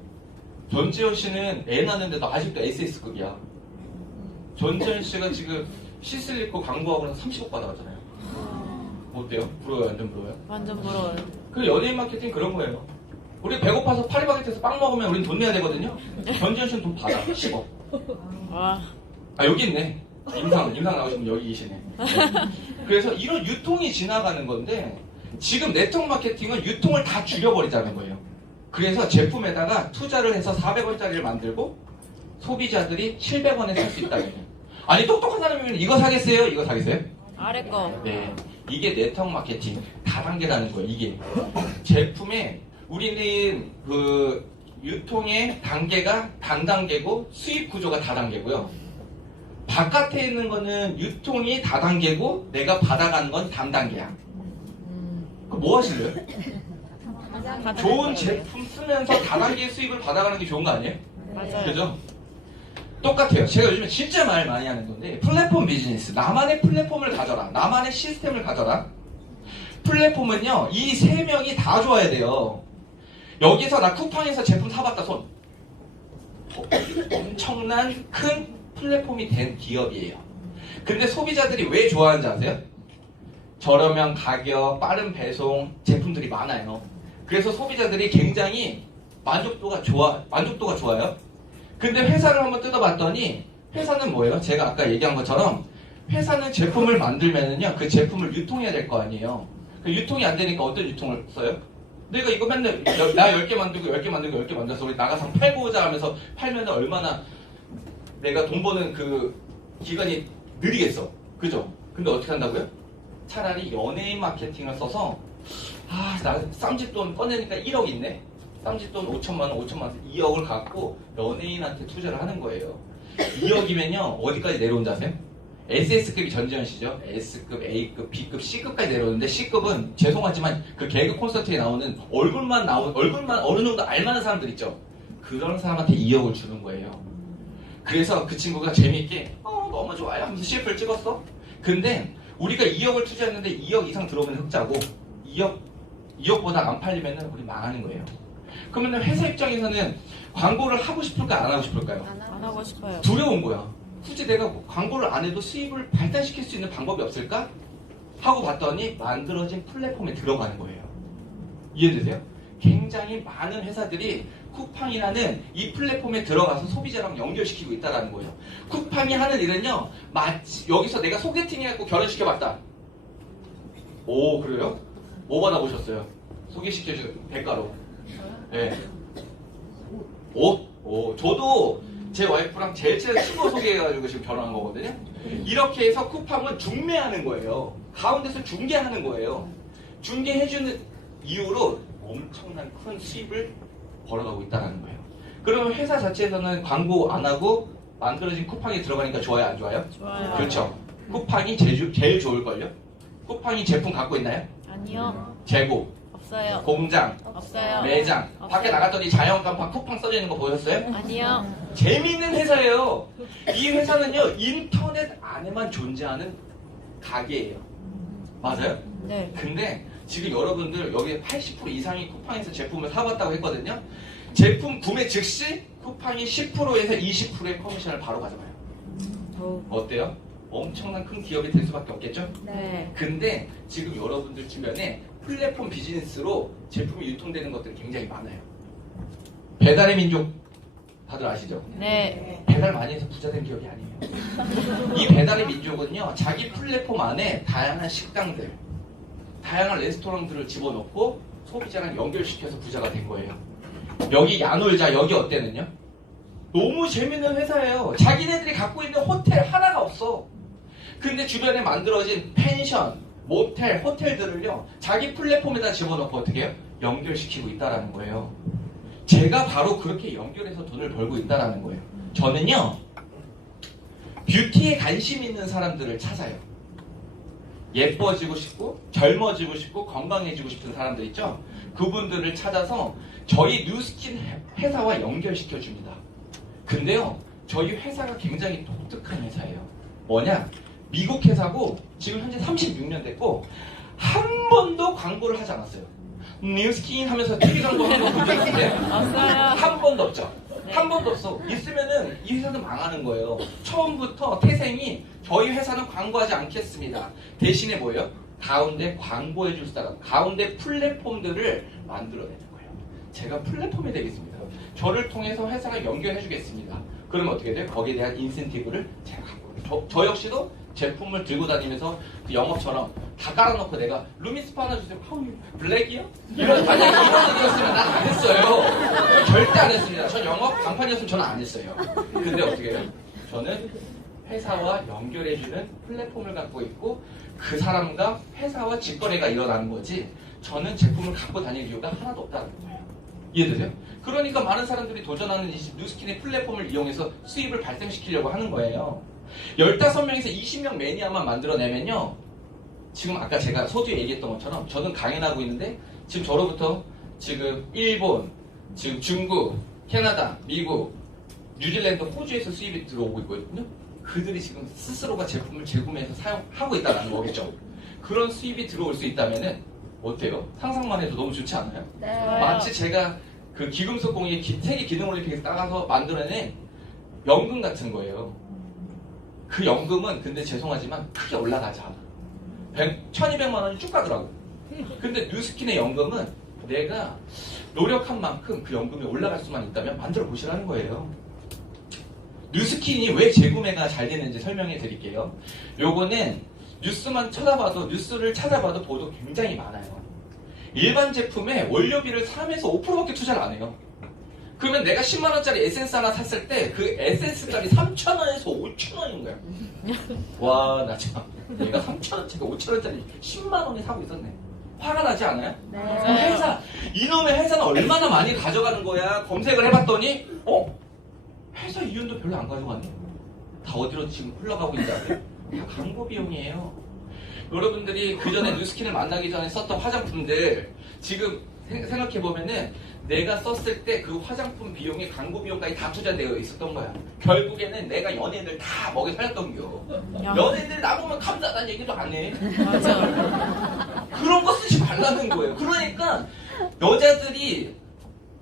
전지현 씨는 애 낳는데도 아직도 SS급이야. 전지현 씨가 지금 시슬리코 광고하고 나서 30억 받아갔잖아요. 어때요? 부러워요? 완전 부러워요? 완전 부러워요. 그 연예인 마케팅 그런 거예요. 우리 배고파서 파리바게트에서 빵 먹으면 우린 돈 내야 되거든요. 전지현 씨는 돈 받아. 10억. 와. 여기 있네. 임상 나오시면 여기 계시네. 그래서 이런 유통이 지나가는 건데 지금 네트워크 마케팅은 유통을 다 줄여버리자는 거예요. 그래서 제품에다가 투자를 해서 400원짜리를 만들고 소비자들이 700원에 살 수 있다는 거예요. 아니 똑똑한 사람이면 이거 사겠어요? 이거 사겠어요? 아래 거. 네, 이게 네트워크 마케팅 다단계라는 거예요. 이게 제품에 우리는 그 유통의 단계가 단단계고 수입 구조가 다단계고요. 바깥에 있는 거는 유통이 다단계고 내가 받아가는 건 단단계야. 그럼 뭐 하실래요? 좋은 제품 쓰면서 다단계 수입을 받아가는 게 좋은 거 아니에요? 맞아요. 그죠? 똑같아요. 제가 요즘에 진짜 말 많이 하는 건데 플랫폼 비즈니스. 나만의 플랫폼을 가져라. 나만의 시스템을 가져라. 플랫폼은요. 이 세 명이 다 좋아야 돼요. 여기서 나 쿠팡에서 제품 사봤다 손. 엄청난 큰 플랫폼이 된 기업이에요. 근데 소비자들이 왜 좋아하는지 아세요? 저렴한 가격, 빠른 배송 제품들이 많아요. 그래서 소비자들이 굉장히 만족도가 좋아요. 근데 회사를 한번 뜯어봤더니 회사는 뭐예요? 제가 아까 얘기한 것처럼 회사는 제품을 만들면은요 그 제품을 유통해야 될 거 아니에요. 그 유통이 안 되니까 어떤 유통을 써요? 내가 이거 맨날 나 10개 만들고 10개 만들고 10개 만들어서 우리 나가서 팔고 오자 하면서 팔면 얼마나 내가 돈 버는 그 기간이 느리겠어. 그죠? 근데 어떻게 한다고요? 차라리 연예인 마케팅을 써서 나 쌈짓돈 꺼내니까 1억 있네? 쌈짓돈 5천만 원, 5천만 원, 2억을 갖고 연예인한테 투자를 하는 거예요. 2억이면요, 어디까지 내려온다 아세요? SS급이 전지현 씨죠? S급, A급, B급, C급까지 내려오는데 C급은 죄송하지만 그 개그 콘서트에 나오는 얼굴만 어느 정도 알만한 사람들 있죠? 그런 사람한테 2억을 주는 거예요. 그래서 그 친구가 재미있게 너무 좋아요 하면서 CF를 찍었어. 근데 우리가 2억을 투자했는데 2억 이상 들어오면 흑자고 2억보다 안 팔리면 우리 망하는 거예요. 그러면 회사 입장에서는 광고를 하고 싶을까 안 하고 싶을까요? 안 하고 싶어요. 두려운 거야. 굳이 내가 광고를 안 해도 수입을 발달시킬 수 있는 방법이 없을까? 하고 봤더니 만들어진 플랫폼에 들어가는 거예요. 이해되세요? 굉장히 많은 회사들이 쿠팡이라는 이 플랫폼에 들어가서 소비자랑 연결시키고 있다는 거예요. 쿠팡이 하는 일은요, 마치 여기서 내가 소개팅 해갖고 결혼시켜봤다. 오, 그래요? 뭐 받아보셨어요? 소개시켜준 대가로. 네. 저도 제 와이프랑 제일 친한 친구 소개해가지고 지금 결혼한 거거든요. 이렇게 해서 쿠팡은 중매하는 거예요. 가운데서 중개하는 거예요. 중개해주는 이유로 엄청난 큰 수입을 벌어가고 있다는 거예요. 그러면 회사 자체에서는 광고 안 하고 만들어진 쿠팡이 들어가니까 좋아요, 안 좋아요? 좋아요. 그렇죠. 쿠팡이 제일 좋을걸요? 쿠팡이 제품 갖고 있나요? 아니요. 재고, 없어요. 공장, 없어요. 매장. 없어요. 밖에 나갔더니 자연간판 쿠팡 써져 있는 거 보셨어요? 아니요. 재미있는 회사예요. 이 회사는요, 인터넷 안에만 존재하는 가게예요. 맞아요? 네. 근데 지금 여러분들 여기 80% 이상이 쿠팡에서 제품을 사봤다고 했거든요. 제품 구매 즉시 쿠팡이 10%에서 20%의 커미션을 바로 가져가요. 어때요? 엄청난 큰 기업이 될 수밖에 없겠죠? 네. 근데 지금 여러분들 주변에 플랫폼 비즈니스로 제품이 유통되는 것들이 굉장히 많아요. 배달의 민족 다들 아시죠? 네. 배달 많이 해서 부자 된 기업이 아니에요. 이 배달의 민족은요, 자기 플랫폼 안에 다양한 식당들, 다양한 레스토랑들을 집어넣고 소비자랑 연결시켜서 부자가 된 거예요. 여기 야놀자, 여기 어때는요? 너무 재밌는 회사예요. 자기네들이 갖고 있는 호텔 하나가 없어. 근데 주변에 만들어진 펜션, 모텔, 호텔들을요, 자기 플랫폼에다 집어넣고 어떻게 해요? 연결시키고 있다는 거예요. 제가 바로 그렇게 연결해서 돈을 벌고 있다는 거예요. 저는요, 뷰티에 관심 있는 사람들을 찾아요. 예뻐지고 싶고, 젊어지고 싶고, 건강해지고 싶은 사람들 있죠? 그분들을 찾아서 저희 뉴스킨 회사와 연결시켜 줍니다. 근데요, 저희 회사가 굉장히 독특한 회사예요. 뭐냐? 미국 회사고, 지금 현재 36년 됐고, 한 번도 광고를 하지 않았어요. 뉴스킨 하면서 TV 광고 한번 본 적 있으세요? 없어요. 한 번도 없죠? 네. 한 번도 없어. 있으면은 이 회사는 망하는 거예요. 처음부터 태생이 저희 회사는 광고하지 않겠습니다. 대신에 뭐예요? 가운데 광고해 줄 사람, 가운데 플랫폼들을 만들어내는 거예요. 제가 플랫폼이 되겠습니다. 저를 통해서 회사가 연결해 주겠습니다. 그러면 어떻게 돼요? 거기에 대한 인센티브를 제가 갖고 있어요. 저 역시도 제품을 들고 다니면서 그 영업처럼 다 깔아놓고 내가 루미스파 하나 주세요. 블랙이요? 만약에 이런 얘기였으면 난 안 했어요. 절대 안 했습니다. 전 영업 강판이었으면 저는 안 했어요. 근데 어떻게 해요? 저는 회사와 연결해주는 플랫폼을 갖고 있고 그 사람과 회사와 직거래가 일어나는 거지 저는 제품을 갖고 다닐 이유가 하나도 없다는 거예요. 이해되세요? 그러니까 많은 사람들이 도전하는 이 뉴스킨의 플랫폼을 이용해서 수입을 발생시키려고 하는 거예요. 15명에서 20명 매니아만 만들어내면요. 지금 아까 제가 서두에 얘기했던 것처럼 저는 강연하고 있는데 지금 저로부터 지금 일본, 지금 중국, 캐나다, 미국, 뉴질랜드, 호주에서 수입이 들어오고 있거든요. 그들이 지금 스스로가 제품을 재구매해서 사용하고 있다는 거겠죠. 그런 수입이 들어올 수 있다면은 어때요? 상상만 해도 너무 좋지 않아요? 네. 마치 제가 그 기금속 공예 세계 기능올림픽에서 따가서 만들어낸 연금 같은 거예요. 그 연금은 근데 죄송하지만 크게 올라가지 않아. 1200만 원이 쭉 가더라고. 근데 뉴스킨의 연금은 내가 노력한 만큼 그 연금이 올라갈 수만 있다면 만들어 보시라는 거예요. 뉴스킨이 왜 재구매가 잘 되는지 설명해 드릴게요. 요거는 뉴스만 쳐다봐도 뉴스를 찾아봐도 보도 굉장히 많아요. 일반 제품에 원료비를 3에서 5%밖에 투자를 안 해요. 그러면 내가 10만 원짜리 에센스 하나 샀을 때 그 에센스값이 3,000원에서 5,000원인 거야. 와, 나 참. 내가 3,000원짜리, 5,000원짜리 10만 원에 사고 있었네. 화가 나지 않아요? 네. 회사, 이놈의 회사는 얼마나 많이 가져가는 거야. 검색을 해봤더니, 회사 이윤도 별로 안 가져가네. 다 어디로 지금 흘러가고 있는지 아세요? 다 광고 비용이에요. 여러분들이 그 전에 뉴스킨을 만나기 전에 썼던 화장품들 지금 생각해보면은 내가 썼을 때 그 화장품 비용이 광고 비용까지 다 투자되어 있었던 거야. 결국에는 내가 연예인들 다 먹여 살렸던 겨. 야. 연예인들 나보면 감사하다는 얘기도 안 해. 맞아. 그런 거 쓰지 말라는 거예요. 그러니까 여자들이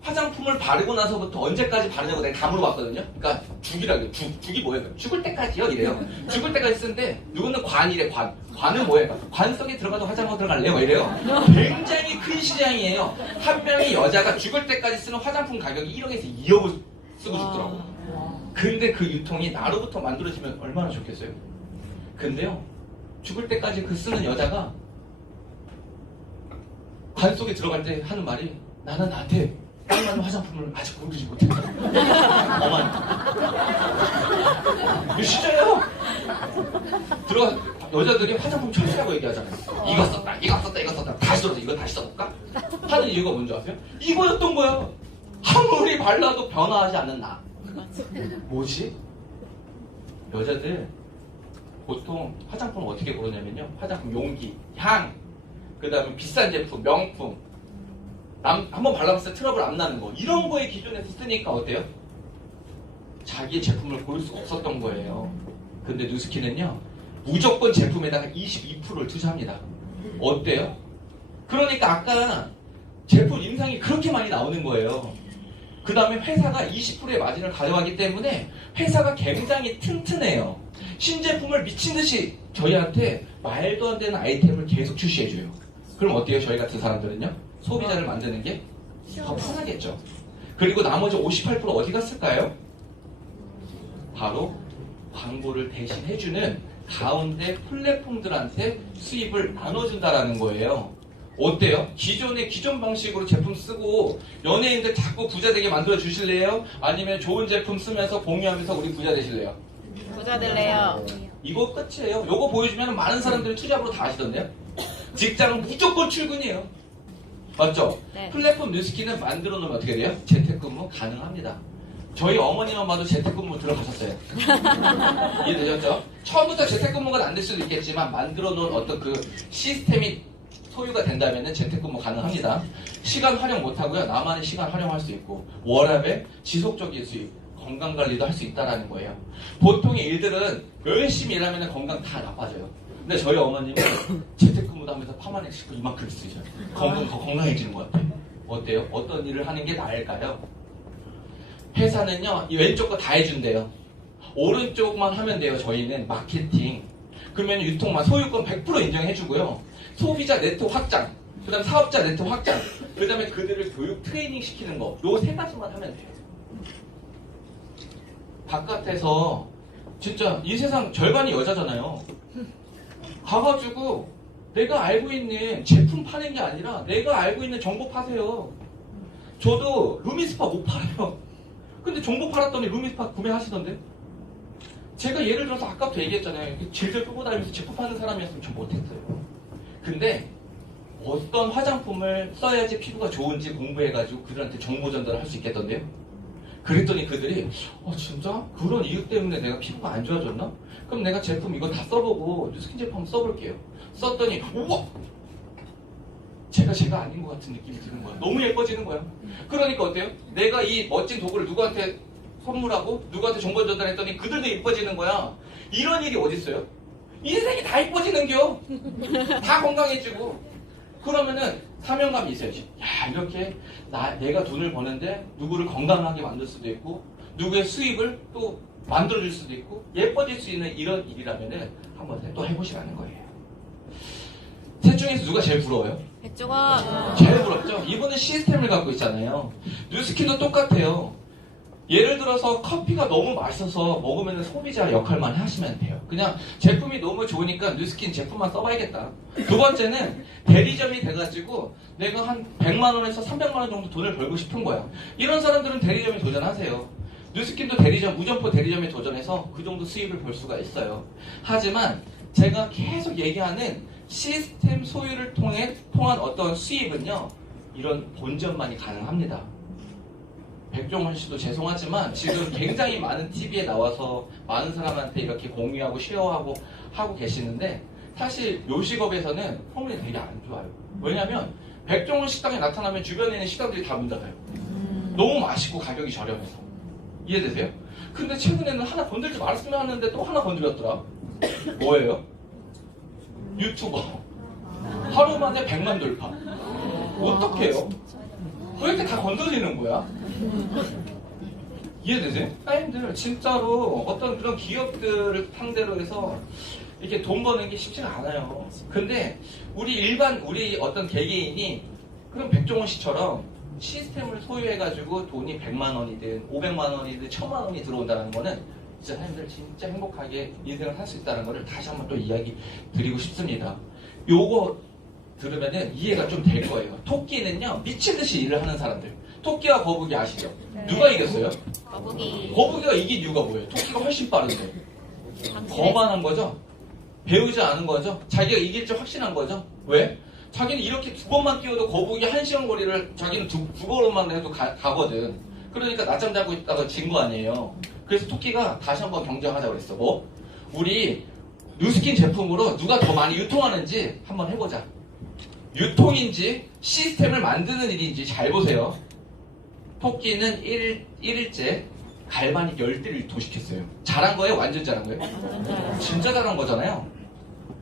화장품을 바르고 나서부터 언제까지 바르냐고 내가 다 물어봤거든요. 그러니까 죽이라고. 죽이 뭐예요? 죽을 때까지요? 이래요. 죽을 때까지 쓰는데 누구는 관이래, 관. 관은 뭐예요? 관 속에 들어가도 화장하고 들어갈래요? 이래요. 굉장히 큰 시장이에요. 한 명의 여자가 죽을 때까지 쓰는 화장품 가격이 1억에서 2억을 쓰고 죽더라고. 근데 그 유통이 나로부터 만들어지면 얼마나 좋겠어요? 근데요, 죽을 때까지 그 쓰는 여자가 관 속에 들어갈 때 하는 말이 나는 나한테 딱 맞는 화장품을 아직 고르지 못했다. 어머니. 이거 진짜예요. 여자들이 화장품 철수라고 얘기하잖아요. 이거 썼다, 이거 썼다, 이거 썼다. 다시 썼다, 이거 다시 써볼까? 하는 이유가 뭔지 아세요? 이거였던 거야. 아무리 발라도 변화하지 않는 나. 뭐지? 여자들 보통 화장품을 어떻게 고르냐면요. 화장품 용기, 향, 그 다음에 비싼 제품, 명품, 한번 발라봤을 때 트러블 안 나는 거, 이런 거에 기준에서 쓰니까 어때요? 자기의 제품을 고를 수가 없었던 거예요. 근데 뉴스킨은요, 무조건 제품에다가 22%를 투자합니다. 어때요? 그러니까 아까 제품 인상이 그렇게 많이 나오는 거예요. 그 다음에 회사가 20%의 마진을 가져가기 때문에 회사가 굉장히 튼튼해요. 신제품을 미친듯이 저희한테 말도 안 되는 아이템을 계속 출시해줘요. 그럼 어때요? 저희 같은 사람들은요? 소비자를 만드는 게 더 편하겠죠. 그리고 나머지 58% 어디 갔을까요? 바로 광고를 대신 해주는 가운데 플랫폼들한테 수입을 나눠준다라는 거예요. 어때요? 기존 방식으로 제품 쓰고 연예인들 자꾸 부자 되게 만들어 주실래요? 아니면 좋은 제품 쓰면서 공유하면서 우리 부자 되실래요? 부자 될래요. 이거 끝이에요. 이거 보여주면 많은 사람들이 투잡으로 다 하시던데요? 직장은 무조건 출근이에요. 맞죠? 네. 플랫폼 뉴스킨은 만들어 놓으면 어떻게 돼요? 재택근무 가능합니다. 저희 어머니만 봐도 재택근무 들어가셨어요. 이해되셨죠? 처음부터 재택근무가 안 될 수도 있겠지만 만들어 놓은 어떤 그 시스템이 소유가 된다면 재택근무 가능합니다. 시간 활용 못하고요. 나만의 시간 활용할 수 있고 워라밸, 지속적인 수입, 건강관리도 할 수 있다는 거예요. 보통의 일들은 열심히 일하면 건강 다 나빠져요. 근데 저희 어머님은 재택근무도 하면서 파마넥 씹고 이만큼 쓰셔요. 건강 더 건강해지는 것 같아요. 어때요? 어떤 일을 하는 게 나을까요? 회사는요, 이 왼쪽 거 다 해준대요. 오른쪽만 하면 돼요. 저희는 마케팅. 그러면 유통만 소유권 100% 인정해주고요. 소비자 네트워크 확장, 그 다음 사업자 네트워크 확장, 그 다음에 그들을 교육 트레이닝 시키는 거, 요 세 가지만 하면 돼요. 바깥에서 진짜 이 세상 절반이 여자잖아요. 가가지고 내가 알고 있는 제품 파는 게 아니라 내가 알고 있는 정보 파세요. 저도 루미스파 못 팔아요. 근데 정보 팔았더니 루미스파 구매하시던데. 제가 예를 들어서 아까부터 얘기했잖아요. 질질 끌고 다니면서 제품 파는 사람이었으면 전 못했어요. 근데 어떤 화장품을 써야지 피부가 좋은지 공부해가지고 그들한테 정보 전달을 할 수 있겠던데요. 그랬더니 그들이 진짜? 그런 이유 때문에 내가 피부가 안 좋아졌나? 그럼 내가 제품 이거 다 써보고 뉴스킨 제품 한번 써볼게요. 썼더니 우와! 제가 아닌 것 같은 느낌이 드는 거야. 너무 예뻐지는 거야. 그러니까 어때요? 내가 이 멋진 도구를 누구한테 선물하고 누구한테 정보 전달했더니 그들도 예뻐지는 거야. 이런 일이 어딨어요? 인생이 다 예뻐지는겨. 다 건강해지고. 그러면은 사명감이 있어야지. 야, 이렇게 내가 돈을 버는데 누구를 건강하게 만들 수도 있고 누구의 수입을 또 만들어줄 수도 있고 예뻐질 수 있는 이런 일이라면은 한번 또 해보시라는 거예요. 셋 중에서 누가 제일 부러워요? 백종원. 제일 부럽죠? 이분은 시스템을 갖고 있잖아요. 뉴스킨도 똑같아요. 예를 들어서 커피가 너무 맛있어서 먹으면 소비자 역할만 하시면 돼요. 그냥 제품이 너무 좋으니까 뉴스킨 제품만 써봐야겠다. 두 번째는 대리점이 돼가지고 내가 한 100만 원에서 300만 원 정도 돈을 벌고 싶은 거야. 이런 사람들은 대리점에 도전하세요. 뉴스킨도 대리점, 무점포 대리점에 도전해서 그 정도 수입을 벌 수가 있어요. 하지만 제가 계속 얘기하는 시스템 소유를 통한 어떤 수입은요, 이런 본전만이 가능합니다. 백종원 씨도 죄송하지만 지금 굉장히 많은 TV에 나와서 많은 사람한테 이렇게 공유하고 쉐어하고 하고 계시는데 사실 요식업에서는风이 되게 안 좋아요. 왜냐하면 백종원 식당에 나타나면 주변에 있는 식당들이 다 문 닫아요. 너무 맛있고 가격이 저렴해서. 이해되세요? 근데 최근에는 하나 건들지 말았으면 하는데 또 하나 건드렸더라. 뭐예요? 유튜버. 하루 만에 100만 돌파. 어떡해요? 왜 이렇게 다 건드리는 거야? 이해되세요? 사람들 진짜로 어떤 그런 기업들을 상대로 해서 이렇게 돈 버는 게 쉽지가 않아요. 근데 우리 어떤 개개인이 그럼 백종원 씨처럼 시스템을 소유해가지고 돈이 100만 원이든 500만 원이든 1000만 원이 들어온다는 거는 진짜 사람들 진짜 행복하게 인생을 살 수 있다는 거를 다시 한번 또 이야기 드리고 싶습니다. 요거 들으면은 이해가 좀 될 거예요. 토끼는요, 미친 듯이 일을 하는 사람들. 토끼와 거북이 아시죠? 누가 이겼어요? 거북이. 거북이가 이긴 이유가 뭐예요? 토끼가 훨씬 빠른데. 거만한 거죠? 배우지 않은 거죠? 자기가 이길 줄 확신한 거죠? 왜? 자기는 이렇게 두 번만 뛰어도 거북이 1시간 거리를 자기는 두 걸음만 해도 가거든. 그러니까 낮잠 자고 있다가 진 거 아니에요. 그래서 토끼가 다시 한번 경쟁하자고 그랬어. 뭐? 우리 뉴스킨 제품으로 누가 더 많이 유통하는지 한번 해보자. 유통인지 시스템을 만드는 일인지 잘 보세요. 토끼는 1일째 갈바닉 10대를 유통시켰어요. 잘한 거예요? 완전 잘한 거예요? 진짜 잘한 거잖아요.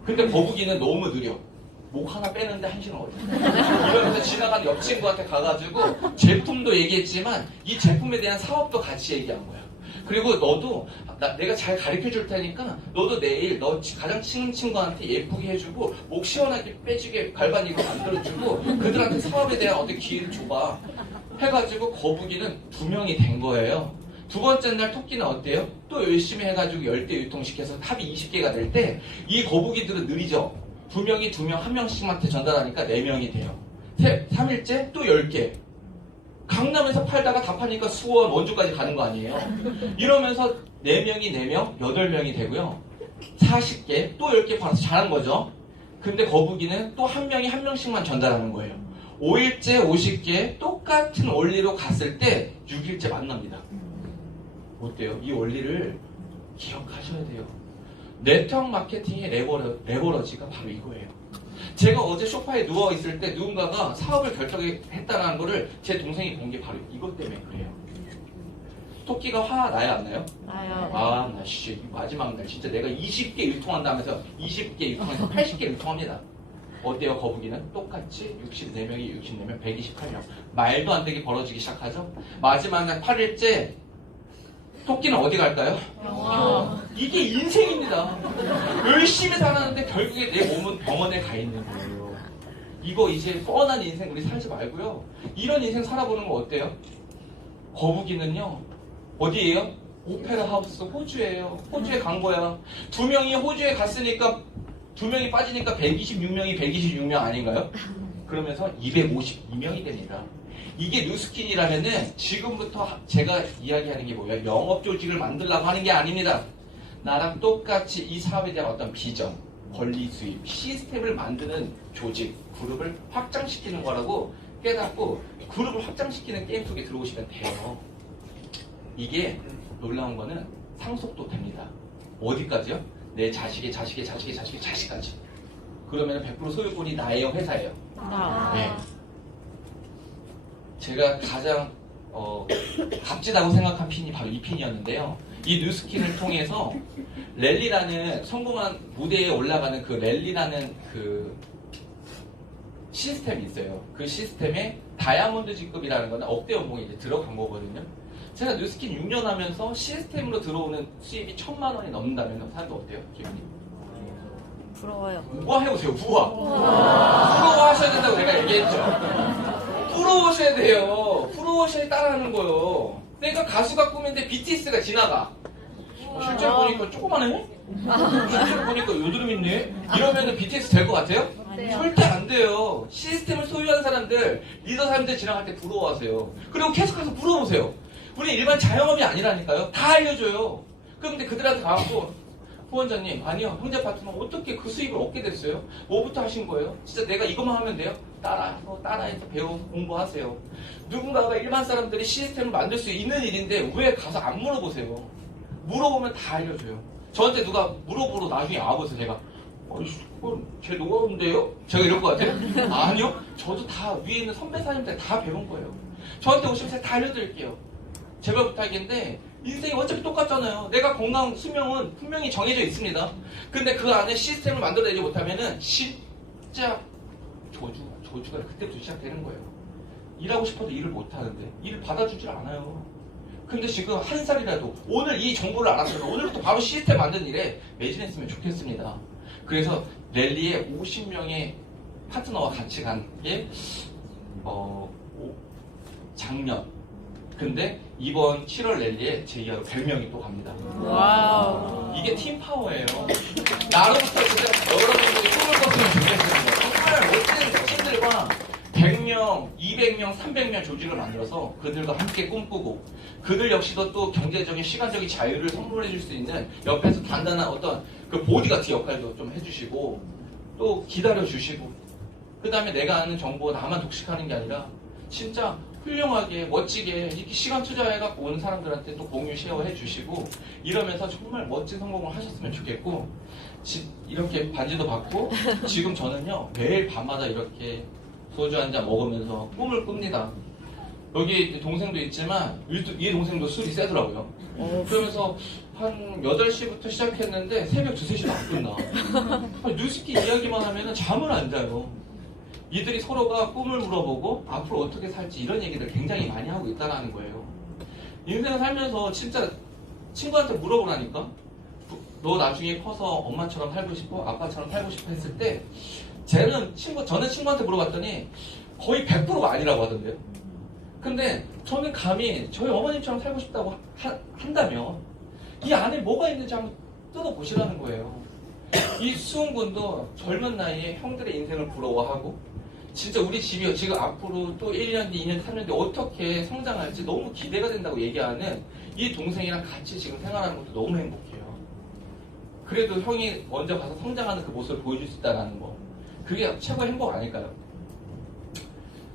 근데 거북이는 너무 느려. 목 하나 빼는데 1시간 걸려. 이러면서 지나가는 옆 친구한테 가가지고 제품도 얘기했지만 이 제품에 대한 사업도 같이 얘기한 거야. 그리고 너도 내가 잘 가르쳐 줄 테니까 너도 내일 너 가장 친한 친구한테 예쁘게 해주고 목 시원하게 빼주게 갈바닉으로 만들어주고 그들한테 사업에 대한 어떤 기회를 줘봐 해가지고 거북이는 2명이 된 거예요. 두 번째 날 토끼는 어때요? 또 열심히 해가지고 10대 유통시켜서 탑이 20개가 될 때 이 거북이들은 느리죠. 2명이 2명 1명씩한테 전달하니까 4명이 돼요. 3일째 또 10개. 강남에서 팔다가 다 파니까 수원, 원주까지 가는 거 아니에요. 이러면서 4명이 4명, 8명이 되고요. 40개, 또 10개 팔아서 잘한 거죠. 근데 거북이는 또 1명이 1명씩만 전달하는 거예요. 5일째 50개, 똑같은 원리로 갔을 때 6일째 만납니다. 어때요? 이 원리를 기억하셔야 돼요. 네트워크 마케팅의 레버러지가 바로 이거예요. 제가 어제 소파에 누워있을 때 누군가가 사업을 결정했다는 거를 제 동생이 본 게 바로 이것 때문에 그래요. 토끼가 화 나요 안 나요? 나요. 아, 나 씨, 마지막 날 진짜 내가 20개 유통한다면서 20개 유통해서 80개 유통합니다. 어때요? 거북이는 똑같이 64명이 64명, 128명. 말도 안 되게 벌어지기 시작하죠? 마지막 날 8일째 토끼는 어디 갈까요? 병원. 이게 인생입니다. 열심히 살았는데 결국에 내 몸은 병원에 가 있는 거예요. 이거 이제 뻔한 인생 우리 살지 말고요. 이런 인생 살아보는 거 어때요? 거북이는요. 어디예요? 오페라 하우스 호주예요. 호주에 간 거야. 2명이 호주에 갔으니까 2명이 빠지니까 126명이 126명 아닌가요? 그러면서 252명이 됩니다. 이게 뉴스킨이라면은 지금부터 제가 이야기하는 게 뭐예요? 영업 조직을 만들려고 하는 게 아닙니다. 나랑 똑같이 이 사업에 대한 어떤 비전, 권리 수입, 시스템을 만드는 조직, 그룹을 확장시키는 거라고 깨닫고 그룹을 확장시키는 게임 속에 들어오시면 돼요. 이게 놀라운 거는 상속도 됩니다. 어디까지요? 내 자식의 자식의 자식의 자식의 자식까지. 그러면 100% 소유권이 나예요, 회사예요? 네. 제가 가장 값지다고 생각한 핀이 바로 이 핀이었는데요. 이 뉴스킨을 통해서 랠리라는 성공한 무대에 올라가는 그 랠리라는 그 시스템이 있어요. 그 시스템에 다이아몬드 직급이라는 거는 억대 연봉이 이제 들어간 거거든요. 제가 뉴스킨 6년 하면서 시스템으로 들어오는 수입이 1,000만 원이 넘는다면 사람들 어때요? 기분이? 부러워요. 우아해보세요, 우아. 부러워하셔야 된다고 내가 얘기했죠. 부러워하셔야 돼요. 부러워하셔야 따라하는 거예요. 내가 가수가 꿈인데 BTS가 지나가. 실제로 보니까 조그만해? 실제로 보니까 요드름 있네? 이러면 BTS 될 것 같아요? 절대 안 돼요. 시스템을 소유한 사람들, 리더 사람들 지나갈 때 부러워하세요. 그리고 계속해서 물어보세요. 우리 일반 자영업이 아니라니까요. 다 알려줘요. 그런데 그들한테 가고 후원자님, 아니요, 형제 파트너 어떻게 그 수입을 얻게 됐어요? 뭐부터 하신 거예요? 진짜 내가 이것만 하면 돼요? 따라해서 배워 공부하세요. 누군가가 일반 사람들이 시스템을 만들 수 있는 일인데 왜 가서 안 물어보세요? 물어보면 다 알려줘요. 저한테 누가 물어보러 나중에 와보세요. 제가 그건 제 노하우인데요? 제가 이럴 것 같아요? 아니요, 저도 다 위에 있는 선배 사님들 다 배운 거예요. 저한테 오시면 제가 다 알려드릴게요. 제발 부탁인데 인생이 어차피 똑같잖아요. 내가 건강 수명은 분명히 정해져 있습니다. 근데 그 안에 시스템을 만들어내지 못하면은 진짜 조주가 그때부터 시작되는 거예요. 일하고 싶어도 일을 못하는데 일을 받아주질 않아요. 근데 지금 한 살이라도 오늘 이 정보를 알았으면 오늘부터 바로 시스템 만드는 일에 매진했으면 좋겠습니다. 그래서 랠리에 50명의 파트너와 같이 간 게 작년. 근데 이번 7월 랠리에 제 이하로 100명이 또 갑니다. 와우. 이게 팀 파워예요. 나로부터 진짜 여러분들이 꿈을 꿨으면 좋겠습니다. 정말 멋진 팀들과 100명, 200명, 300명 조직을 만들어서 그들과 함께 꿈꾸고 그들 역시도 또 경제적인 시간적인 자유를 선물해 줄 수 있는 옆에서 단단한 어떤 그 보디가드 역할도 좀 해주시고 또 기다려 주시고 그 다음에 내가 아는 정보 나만 독식하는 게 아니라 진짜 훌륭하게 멋지게 이렇게 시간 투자해갖고 온 사람들한테 또 공유 쉐어해 주시고 이러면서 정말 멋진 성공을 하셨으면 좋겠고 이렇게 반지도 받고 지금 저는요 매일 밤마다 이렇게 소주 한 잔 먹으면서 꿈을 꿉니다. 여기 동생도 있지만 이 동생도 술이 세더라고요. 그러면서 한 8시부터 시작했는데 새벽 2, 3시도 안 끝나. 뉴스키 이야기만 하면 잠을 안 자요. 이들이 서로가 꿈을 물어보고 앞으로 어떻게 살지 이런 얘기를 굉장히 많이 하고 있다는 거예요. 인생을 살면서 진짜 친구한테 물어보라니까 너 나중에 커서 엄마처럼 살고 싶어? 아빠처럼 살고 싶어? 했을 때 저는 친구한테 물어봤더니 거의 100%가 아니라고 하던데요. 근데 저는 감히 저희 어머님처럼 살고 싶다고 한다면 이 안에 뭐가 있는지 한번 뜯어보시라는 거예요. 이 수훈군도 젊은 나이에 형들의 인생을 부러워하고 진짜 우리 집이 지금 앞으로 또 1년 뒤, 2년, 3년 뒤 어떻게 성장할지 너무 기대가 된다고 얘기하는 이 동생이랑 같이 지금 생활하는 것도 너무 행복해요. 그래도 형이 먼저 가서 성장하는 그 모습을 보여줄 수 있다는 거 그게 최고의 행복 아닐까요?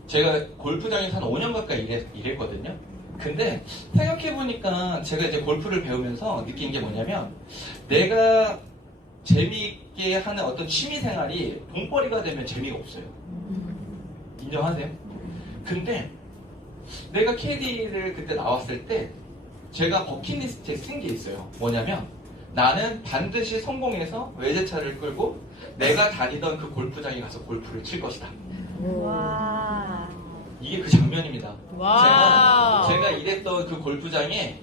제가 골프장에서 한 5년 가까이 일했거든요. 근데 생각해보니까 제가 이제 골프를 배우면서 느낀 게 뭐냐면 내가 재미있게 하는 어떤 취미생활이 돈벌이가 되면 재미가 없어요. 인정하세요? 근데 내가 KD를 그때 나왔을 때 제가 버킷리스트에 쓴 게 있어요. 뭐냐면 나는 반드시 성공해서 외제차를 끌고 내가 다니던 그 골프장에 가서 골프를 칠 것이다. 와. 이게 그 장면입니다. 와. 제가 일했던 그 골프장에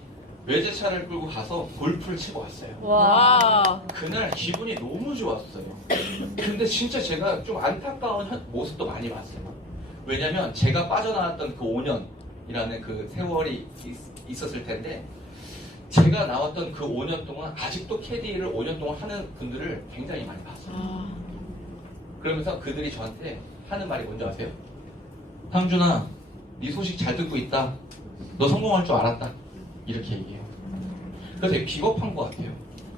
외제차를 끌고 가서 골프를 치고 왔어요. 와. 그날 기분이 너무 좋았어요. 근데 진짜 제가 좀 안타까운 모습도 많이 봤어요. 왜냐면 제가 빠져나왔던 그 5년이라는 그 세월이 있었을 텐데 제가 나왔던 그 5년 동안 아직도 캐디를 5년 동안 하는 분들을 굉장히 많이 봤어요. 그러면서 그들이 저한테 하는 말이 뭔지 아세요? 상준아, 네 소식 잘 듣고 있다. 너 성공할 줄 알았다. 이렇게 얘기해요. 그래서 되게 비겁한 것 같아요.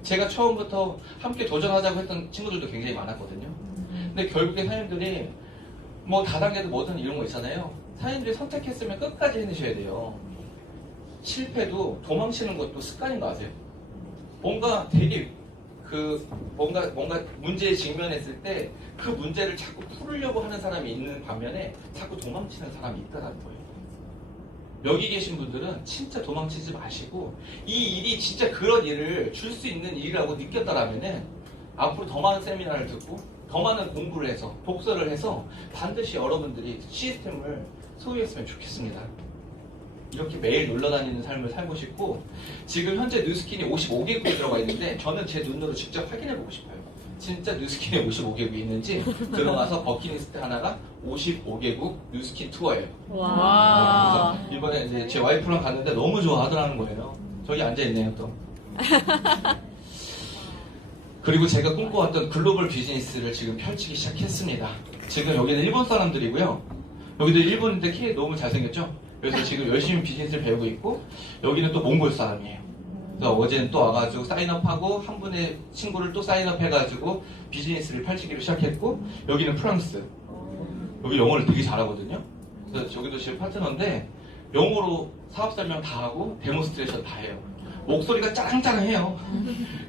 제가 처음부터 함께 도전하자고 했던 친구들도 굉장히 많았거든요. 근데 결국에 사장님들이 뭐 다단계도 뭐든 이런 거 있잖아요. 사장님들이 선택했으면 끝까지 해내셔야 돼요. 실패도 도망치는 것도 습관인 거 아세요? 뭔가 되게 뭔가 문제에 직면했을 때 그 문제를 자꾸 풀으려고 하는 사람이 있는 반면에 자꾸 도망치는 사람이 있다는 거예요. 여기 계신 분들은 진짜 도망치지 마시고 이 일이 진짜 그런 일을 줄 수 있는 일이라고 느꼈다라면은 앞으로 더 많은 세미나를 듣고 더 많은 공부를 해서 독서를 해서 반드시 여러분들이 시스템을 소유했으면 좋겠습니다. 이렇게 매일 놀러다니는 삶을 살고 싶고 지금 현재 뉴스킨이 55개국에 들어가 있는데 저는 제 눈으로 직접 확인해보고 싶어요. 진짜 뉴스킨에 55개국이 있는지 들어가서 버킷리스트 하나가 55개국 뉴스킨 투어예요. 와. 그래서 이번에 이제 제 와이프랑 갔는데 너무 좋아하더라는 거예요. 저기 앉아있네요 또. 그리고 제가 꿈꿔왔던 글로벌 비즈니스를 지금 펼치기 시작했습니다. 지금 여기는 일본 사람들이고요. 여기도 일본인데 키 너무 잘생겼죠? 그래서 지금 열심히 비즈니스를 배우고 있고 여기는 또 몽골 사람이에요. 그래서 어제는 또 와가지고 사인업하고 한 분의 친구를 또 사인업해가지고 비즈니스를 펼치기로 시작했고 여기는 프랑스. 여기 영어를 되게 잘하거든요. 그래서 저기도 지금 파트너인데 영어로 사업 설명 다 하고 데모스트레이션 다 해요. 목소리가 짜랑짜랑해요.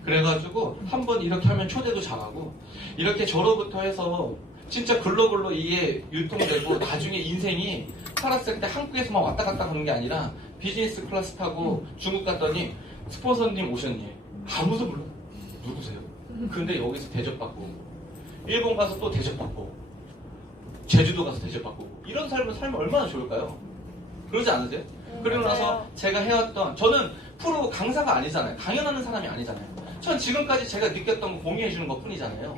그래가지고 한번 이렇게 하면 초대도 잘하고 이렇게 저로부터 해서 진짜 글로벌로 이게 유통되고 나중에 인생이 살았을 때 한국에서만 왔다 갔다 하는 게 아니라 비즈니스 클래스 타고 중국 갔더니 스폰서님 오셨니? 아무도 몰라. 누구세요? 근데 여기서 대접받고 일본 가서 또 대접받고 제주도 가서 대접받고 이런 삶을 살면 얼마나 좋을까요? 그러지 않으세요? 그리고 나서 제가 해왔던 저는 프로 강사가 아니잖아요. 강연하는 사람이 아니잖아요. 전 지금까지 제가 느꼈던 거 공유해 주는 것 뿐이잖아요.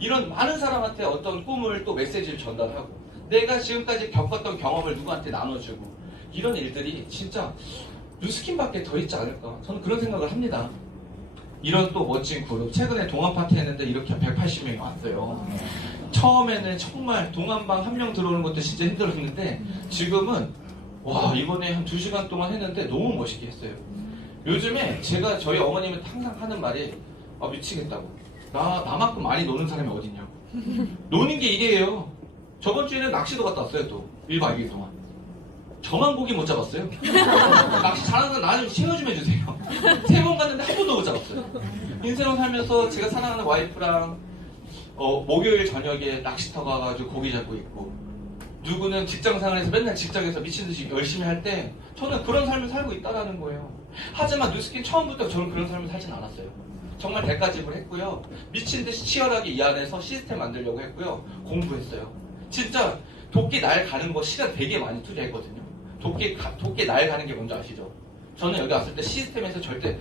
이런 많은 사람한테 어떤 꿈을 또 메시지를 전달하고 내가 지금까지 겪었던 경험을 누구한테 나눠주고 이런 일들이 진짜 뉴스킨밖에 더 있지 않을까 저는 그런 생각을 합니다. 이런 또 멋진 그룹 최근에 동안 파티 했는데 이렇게 180명이 왔어요. 처음에는 정말 동안방 한 명 들어오는 것도 진짜 힘들었는데 지금은 와 이번에 한 2시간 동안 했는데 너무 멋있게 했어요. 요즘에 제가 저희 어머님은 항상 하는 말이 미치겠다고 나만큼 많이 노는 사람이 어딨냐고 노는 게 일이에요. 저번 주에는 낚시도 갔다 왔어요. 또 1박 2일 동안 저만 고기 못 잡았어요. 낚시 잘하는 사람 나 좀 신호 좀 해주세요. 3번 갔는데 한 번도 못 잡았어요. 인생을 살면서 제가 사랑하는 와이프랑 목요일 저녁에 낚시터 가가지고 고기 잡고 있고 누구는 직장생활에서 맨날 직장에서 미친듯이 열심히 할 때 저는 그런 삶을 살고 있다라는 거예요. 하지만 뉴스킨 처음부터 저는 그런 삶을 살진 않았어요. 정말 대가집을 했고요. 미친듯이 치열하게 이 안에서 시스템 만들려고 했고요. 공부했어요. 진짜 도끼 날 가는 거 시간 되게 많이 투자했거든요. 도끼 날 가는 게 뭔지 아시죠? 저는 여기 왔을 때 시스템에서 절대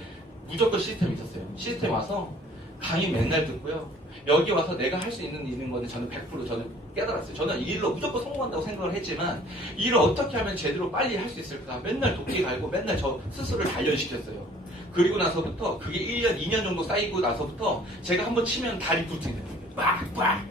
무조건 시스템이 있었어요. 시스템 와서 강의 맨날 듣고요. 여기 와서 내가 할 수 있는 건데 저는 100% 저는 깨달았어요. 저는 이 일로 무조건 성공한다고 생각을 했지만 이 일을 어떻게 하면 제대로 빨리 할 수 있을까 맨날 도끼 갈고 맨날 저 스스로를 단련시켰어요. 그리고 나서부터 그게 1년, 2년 정도 쌓이고 나서부터 제가 한번 치면 다리 굴팅되는 거예요. 빡!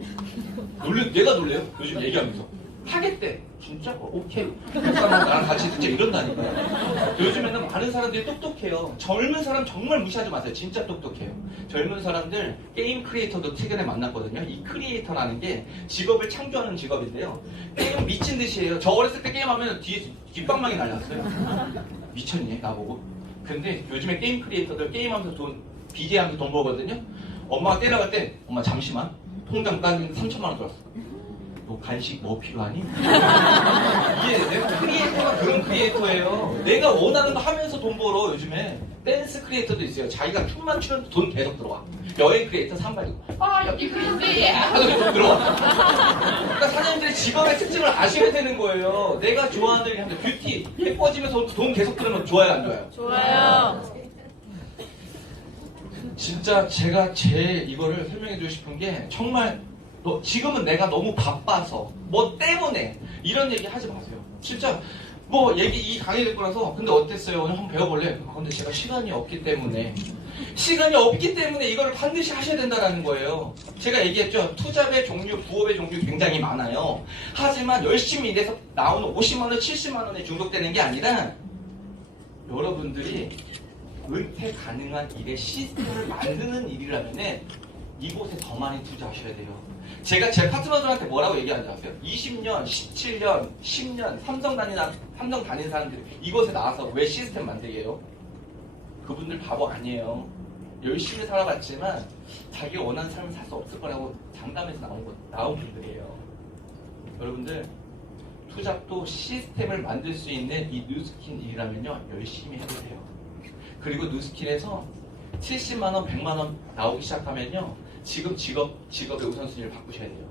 내가 놀래요. 요즘 얘기하면서. 하겠대. 진짜? 오케이. 나랑 같이 진짜 이런다니까요. 요즘에는 많은 사람들이 똑똑해요. 젊은 사람 정말 무시하지 마세요. 진짜 똑똑해요. 젊은 사람들 게임 크리에이터도 최근에 만났거든요. 이 크리에이터라는 게 직업을 창조하는 직업인데요. 게임 미친 듯이 해요. 저 어렸을 때 게임하면 뒤에 뒷방망이 날렸어요. 미쳤니? 나보고. 근데 요즘에 게임 크리에이터들 게임하면서 BJ 하면서 돈 벌거든요. 엄마가 때려갈 때 엄마 잠시만 통장 딴 3천만 원 들었어. 너 간식 뭐 필요하니? 이게 내가 크리에이터가 그런 크리에이터예요. 내가 원하는 거 하면서 돈 벌어. 요즘에 댄스 크리에이터도 있어요. 자기가 춤만 추면 돈 계속 들어와. 여행 크리에이터 산발이고 여기 크리에이터야 하고 들어와. 그러니까 사장님들이 직업의 특징을 아셔야 되는 거예요. 내가 좋아하는 일 하는데 뷰티 예뻐지면서 돈 계속 들으면 좋아요 안 좋아요? 좋아요. 진짜 제가 이거를 설명해 주고 싶은 게 정말 지금은 내가 너무 바빠서 뭐 때문에 이런 얘기 하지 마세요. 진짜 이 강의 듣고 나서 근데 어땠어요? 오늘 한번 배워볼래? 근데 제가 시간이 없기 때문에 이거를 반드시 하셔야 된다는 거예요. 제가 얘기했죠. 투잡의 종류, 부업의 종류 굉장히 많아요. 하지만 열심히 일해서 나오는 50만 원, 70만 원에 중독되는 게 아니라 여러분들이 은퇴 가능한 일의 시스템을 만드는 일이라면 이곳에 더 많이 투자하셔야 돼요. 제가 제 파트너들한테 뭐라고 얘기하는지 아세요? 20년, 17년, 10년 삼성 다닌 사람들이 이곳에 나와서 왜 시스템 만들게요? 그분들 바보 아니에요. 열심히 살아봤지만 자기가 원하는 삶을 살 수 없을 거라고 장담해서 나온 분들이에요. 여러분들 투잡도 시스템을 만들 수 있는 이 뉴스킨 일이라면요 열심히 해도 돼요. 그리고 뉴스킨에서 70만원, 100만원 나오기 시작하면요 지금 직업의 우선순위를 바꾸셔야 돼요.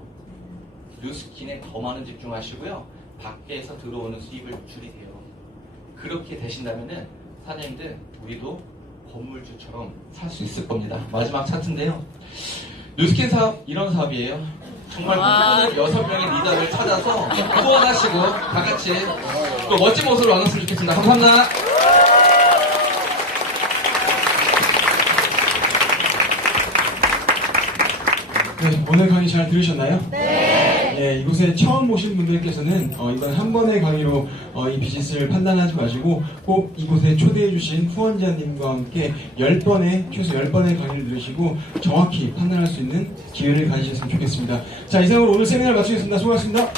뉴스킨에 더 많은 집중하시고요 밖에서 들어오는 수입을 줄이세요. 그렇게 되신다면은 사장님들 우리도 건물주처럼 살 수 있을 겁니다. 마지막 차트인데요. 뉴스킨 사업 이런 사업이에요. 정말 꿈꾸는 6명의 리더를 찾아서 후원하시고 다 같이 또 멋진 모습으로 만났으면 좋겠습니다. 감사합니다. 네, 오늘 강의 잘 들으셨나요? 네. 예, 이곳에 처음 오신 분들께서는 이번 한 번의 강의로 이 비즈니스를 판단하지 마시고 꼭 이곳에 초대해주신 후원자님과 함께 10번의, 최소 10번의 강의를 들으시고 정확히 판단할 수 있는 기회를 가지셨으면 좋겠습니다. 자, 이상으로 오늘 세미나를 마치겠습니다. 수고하셨습니다.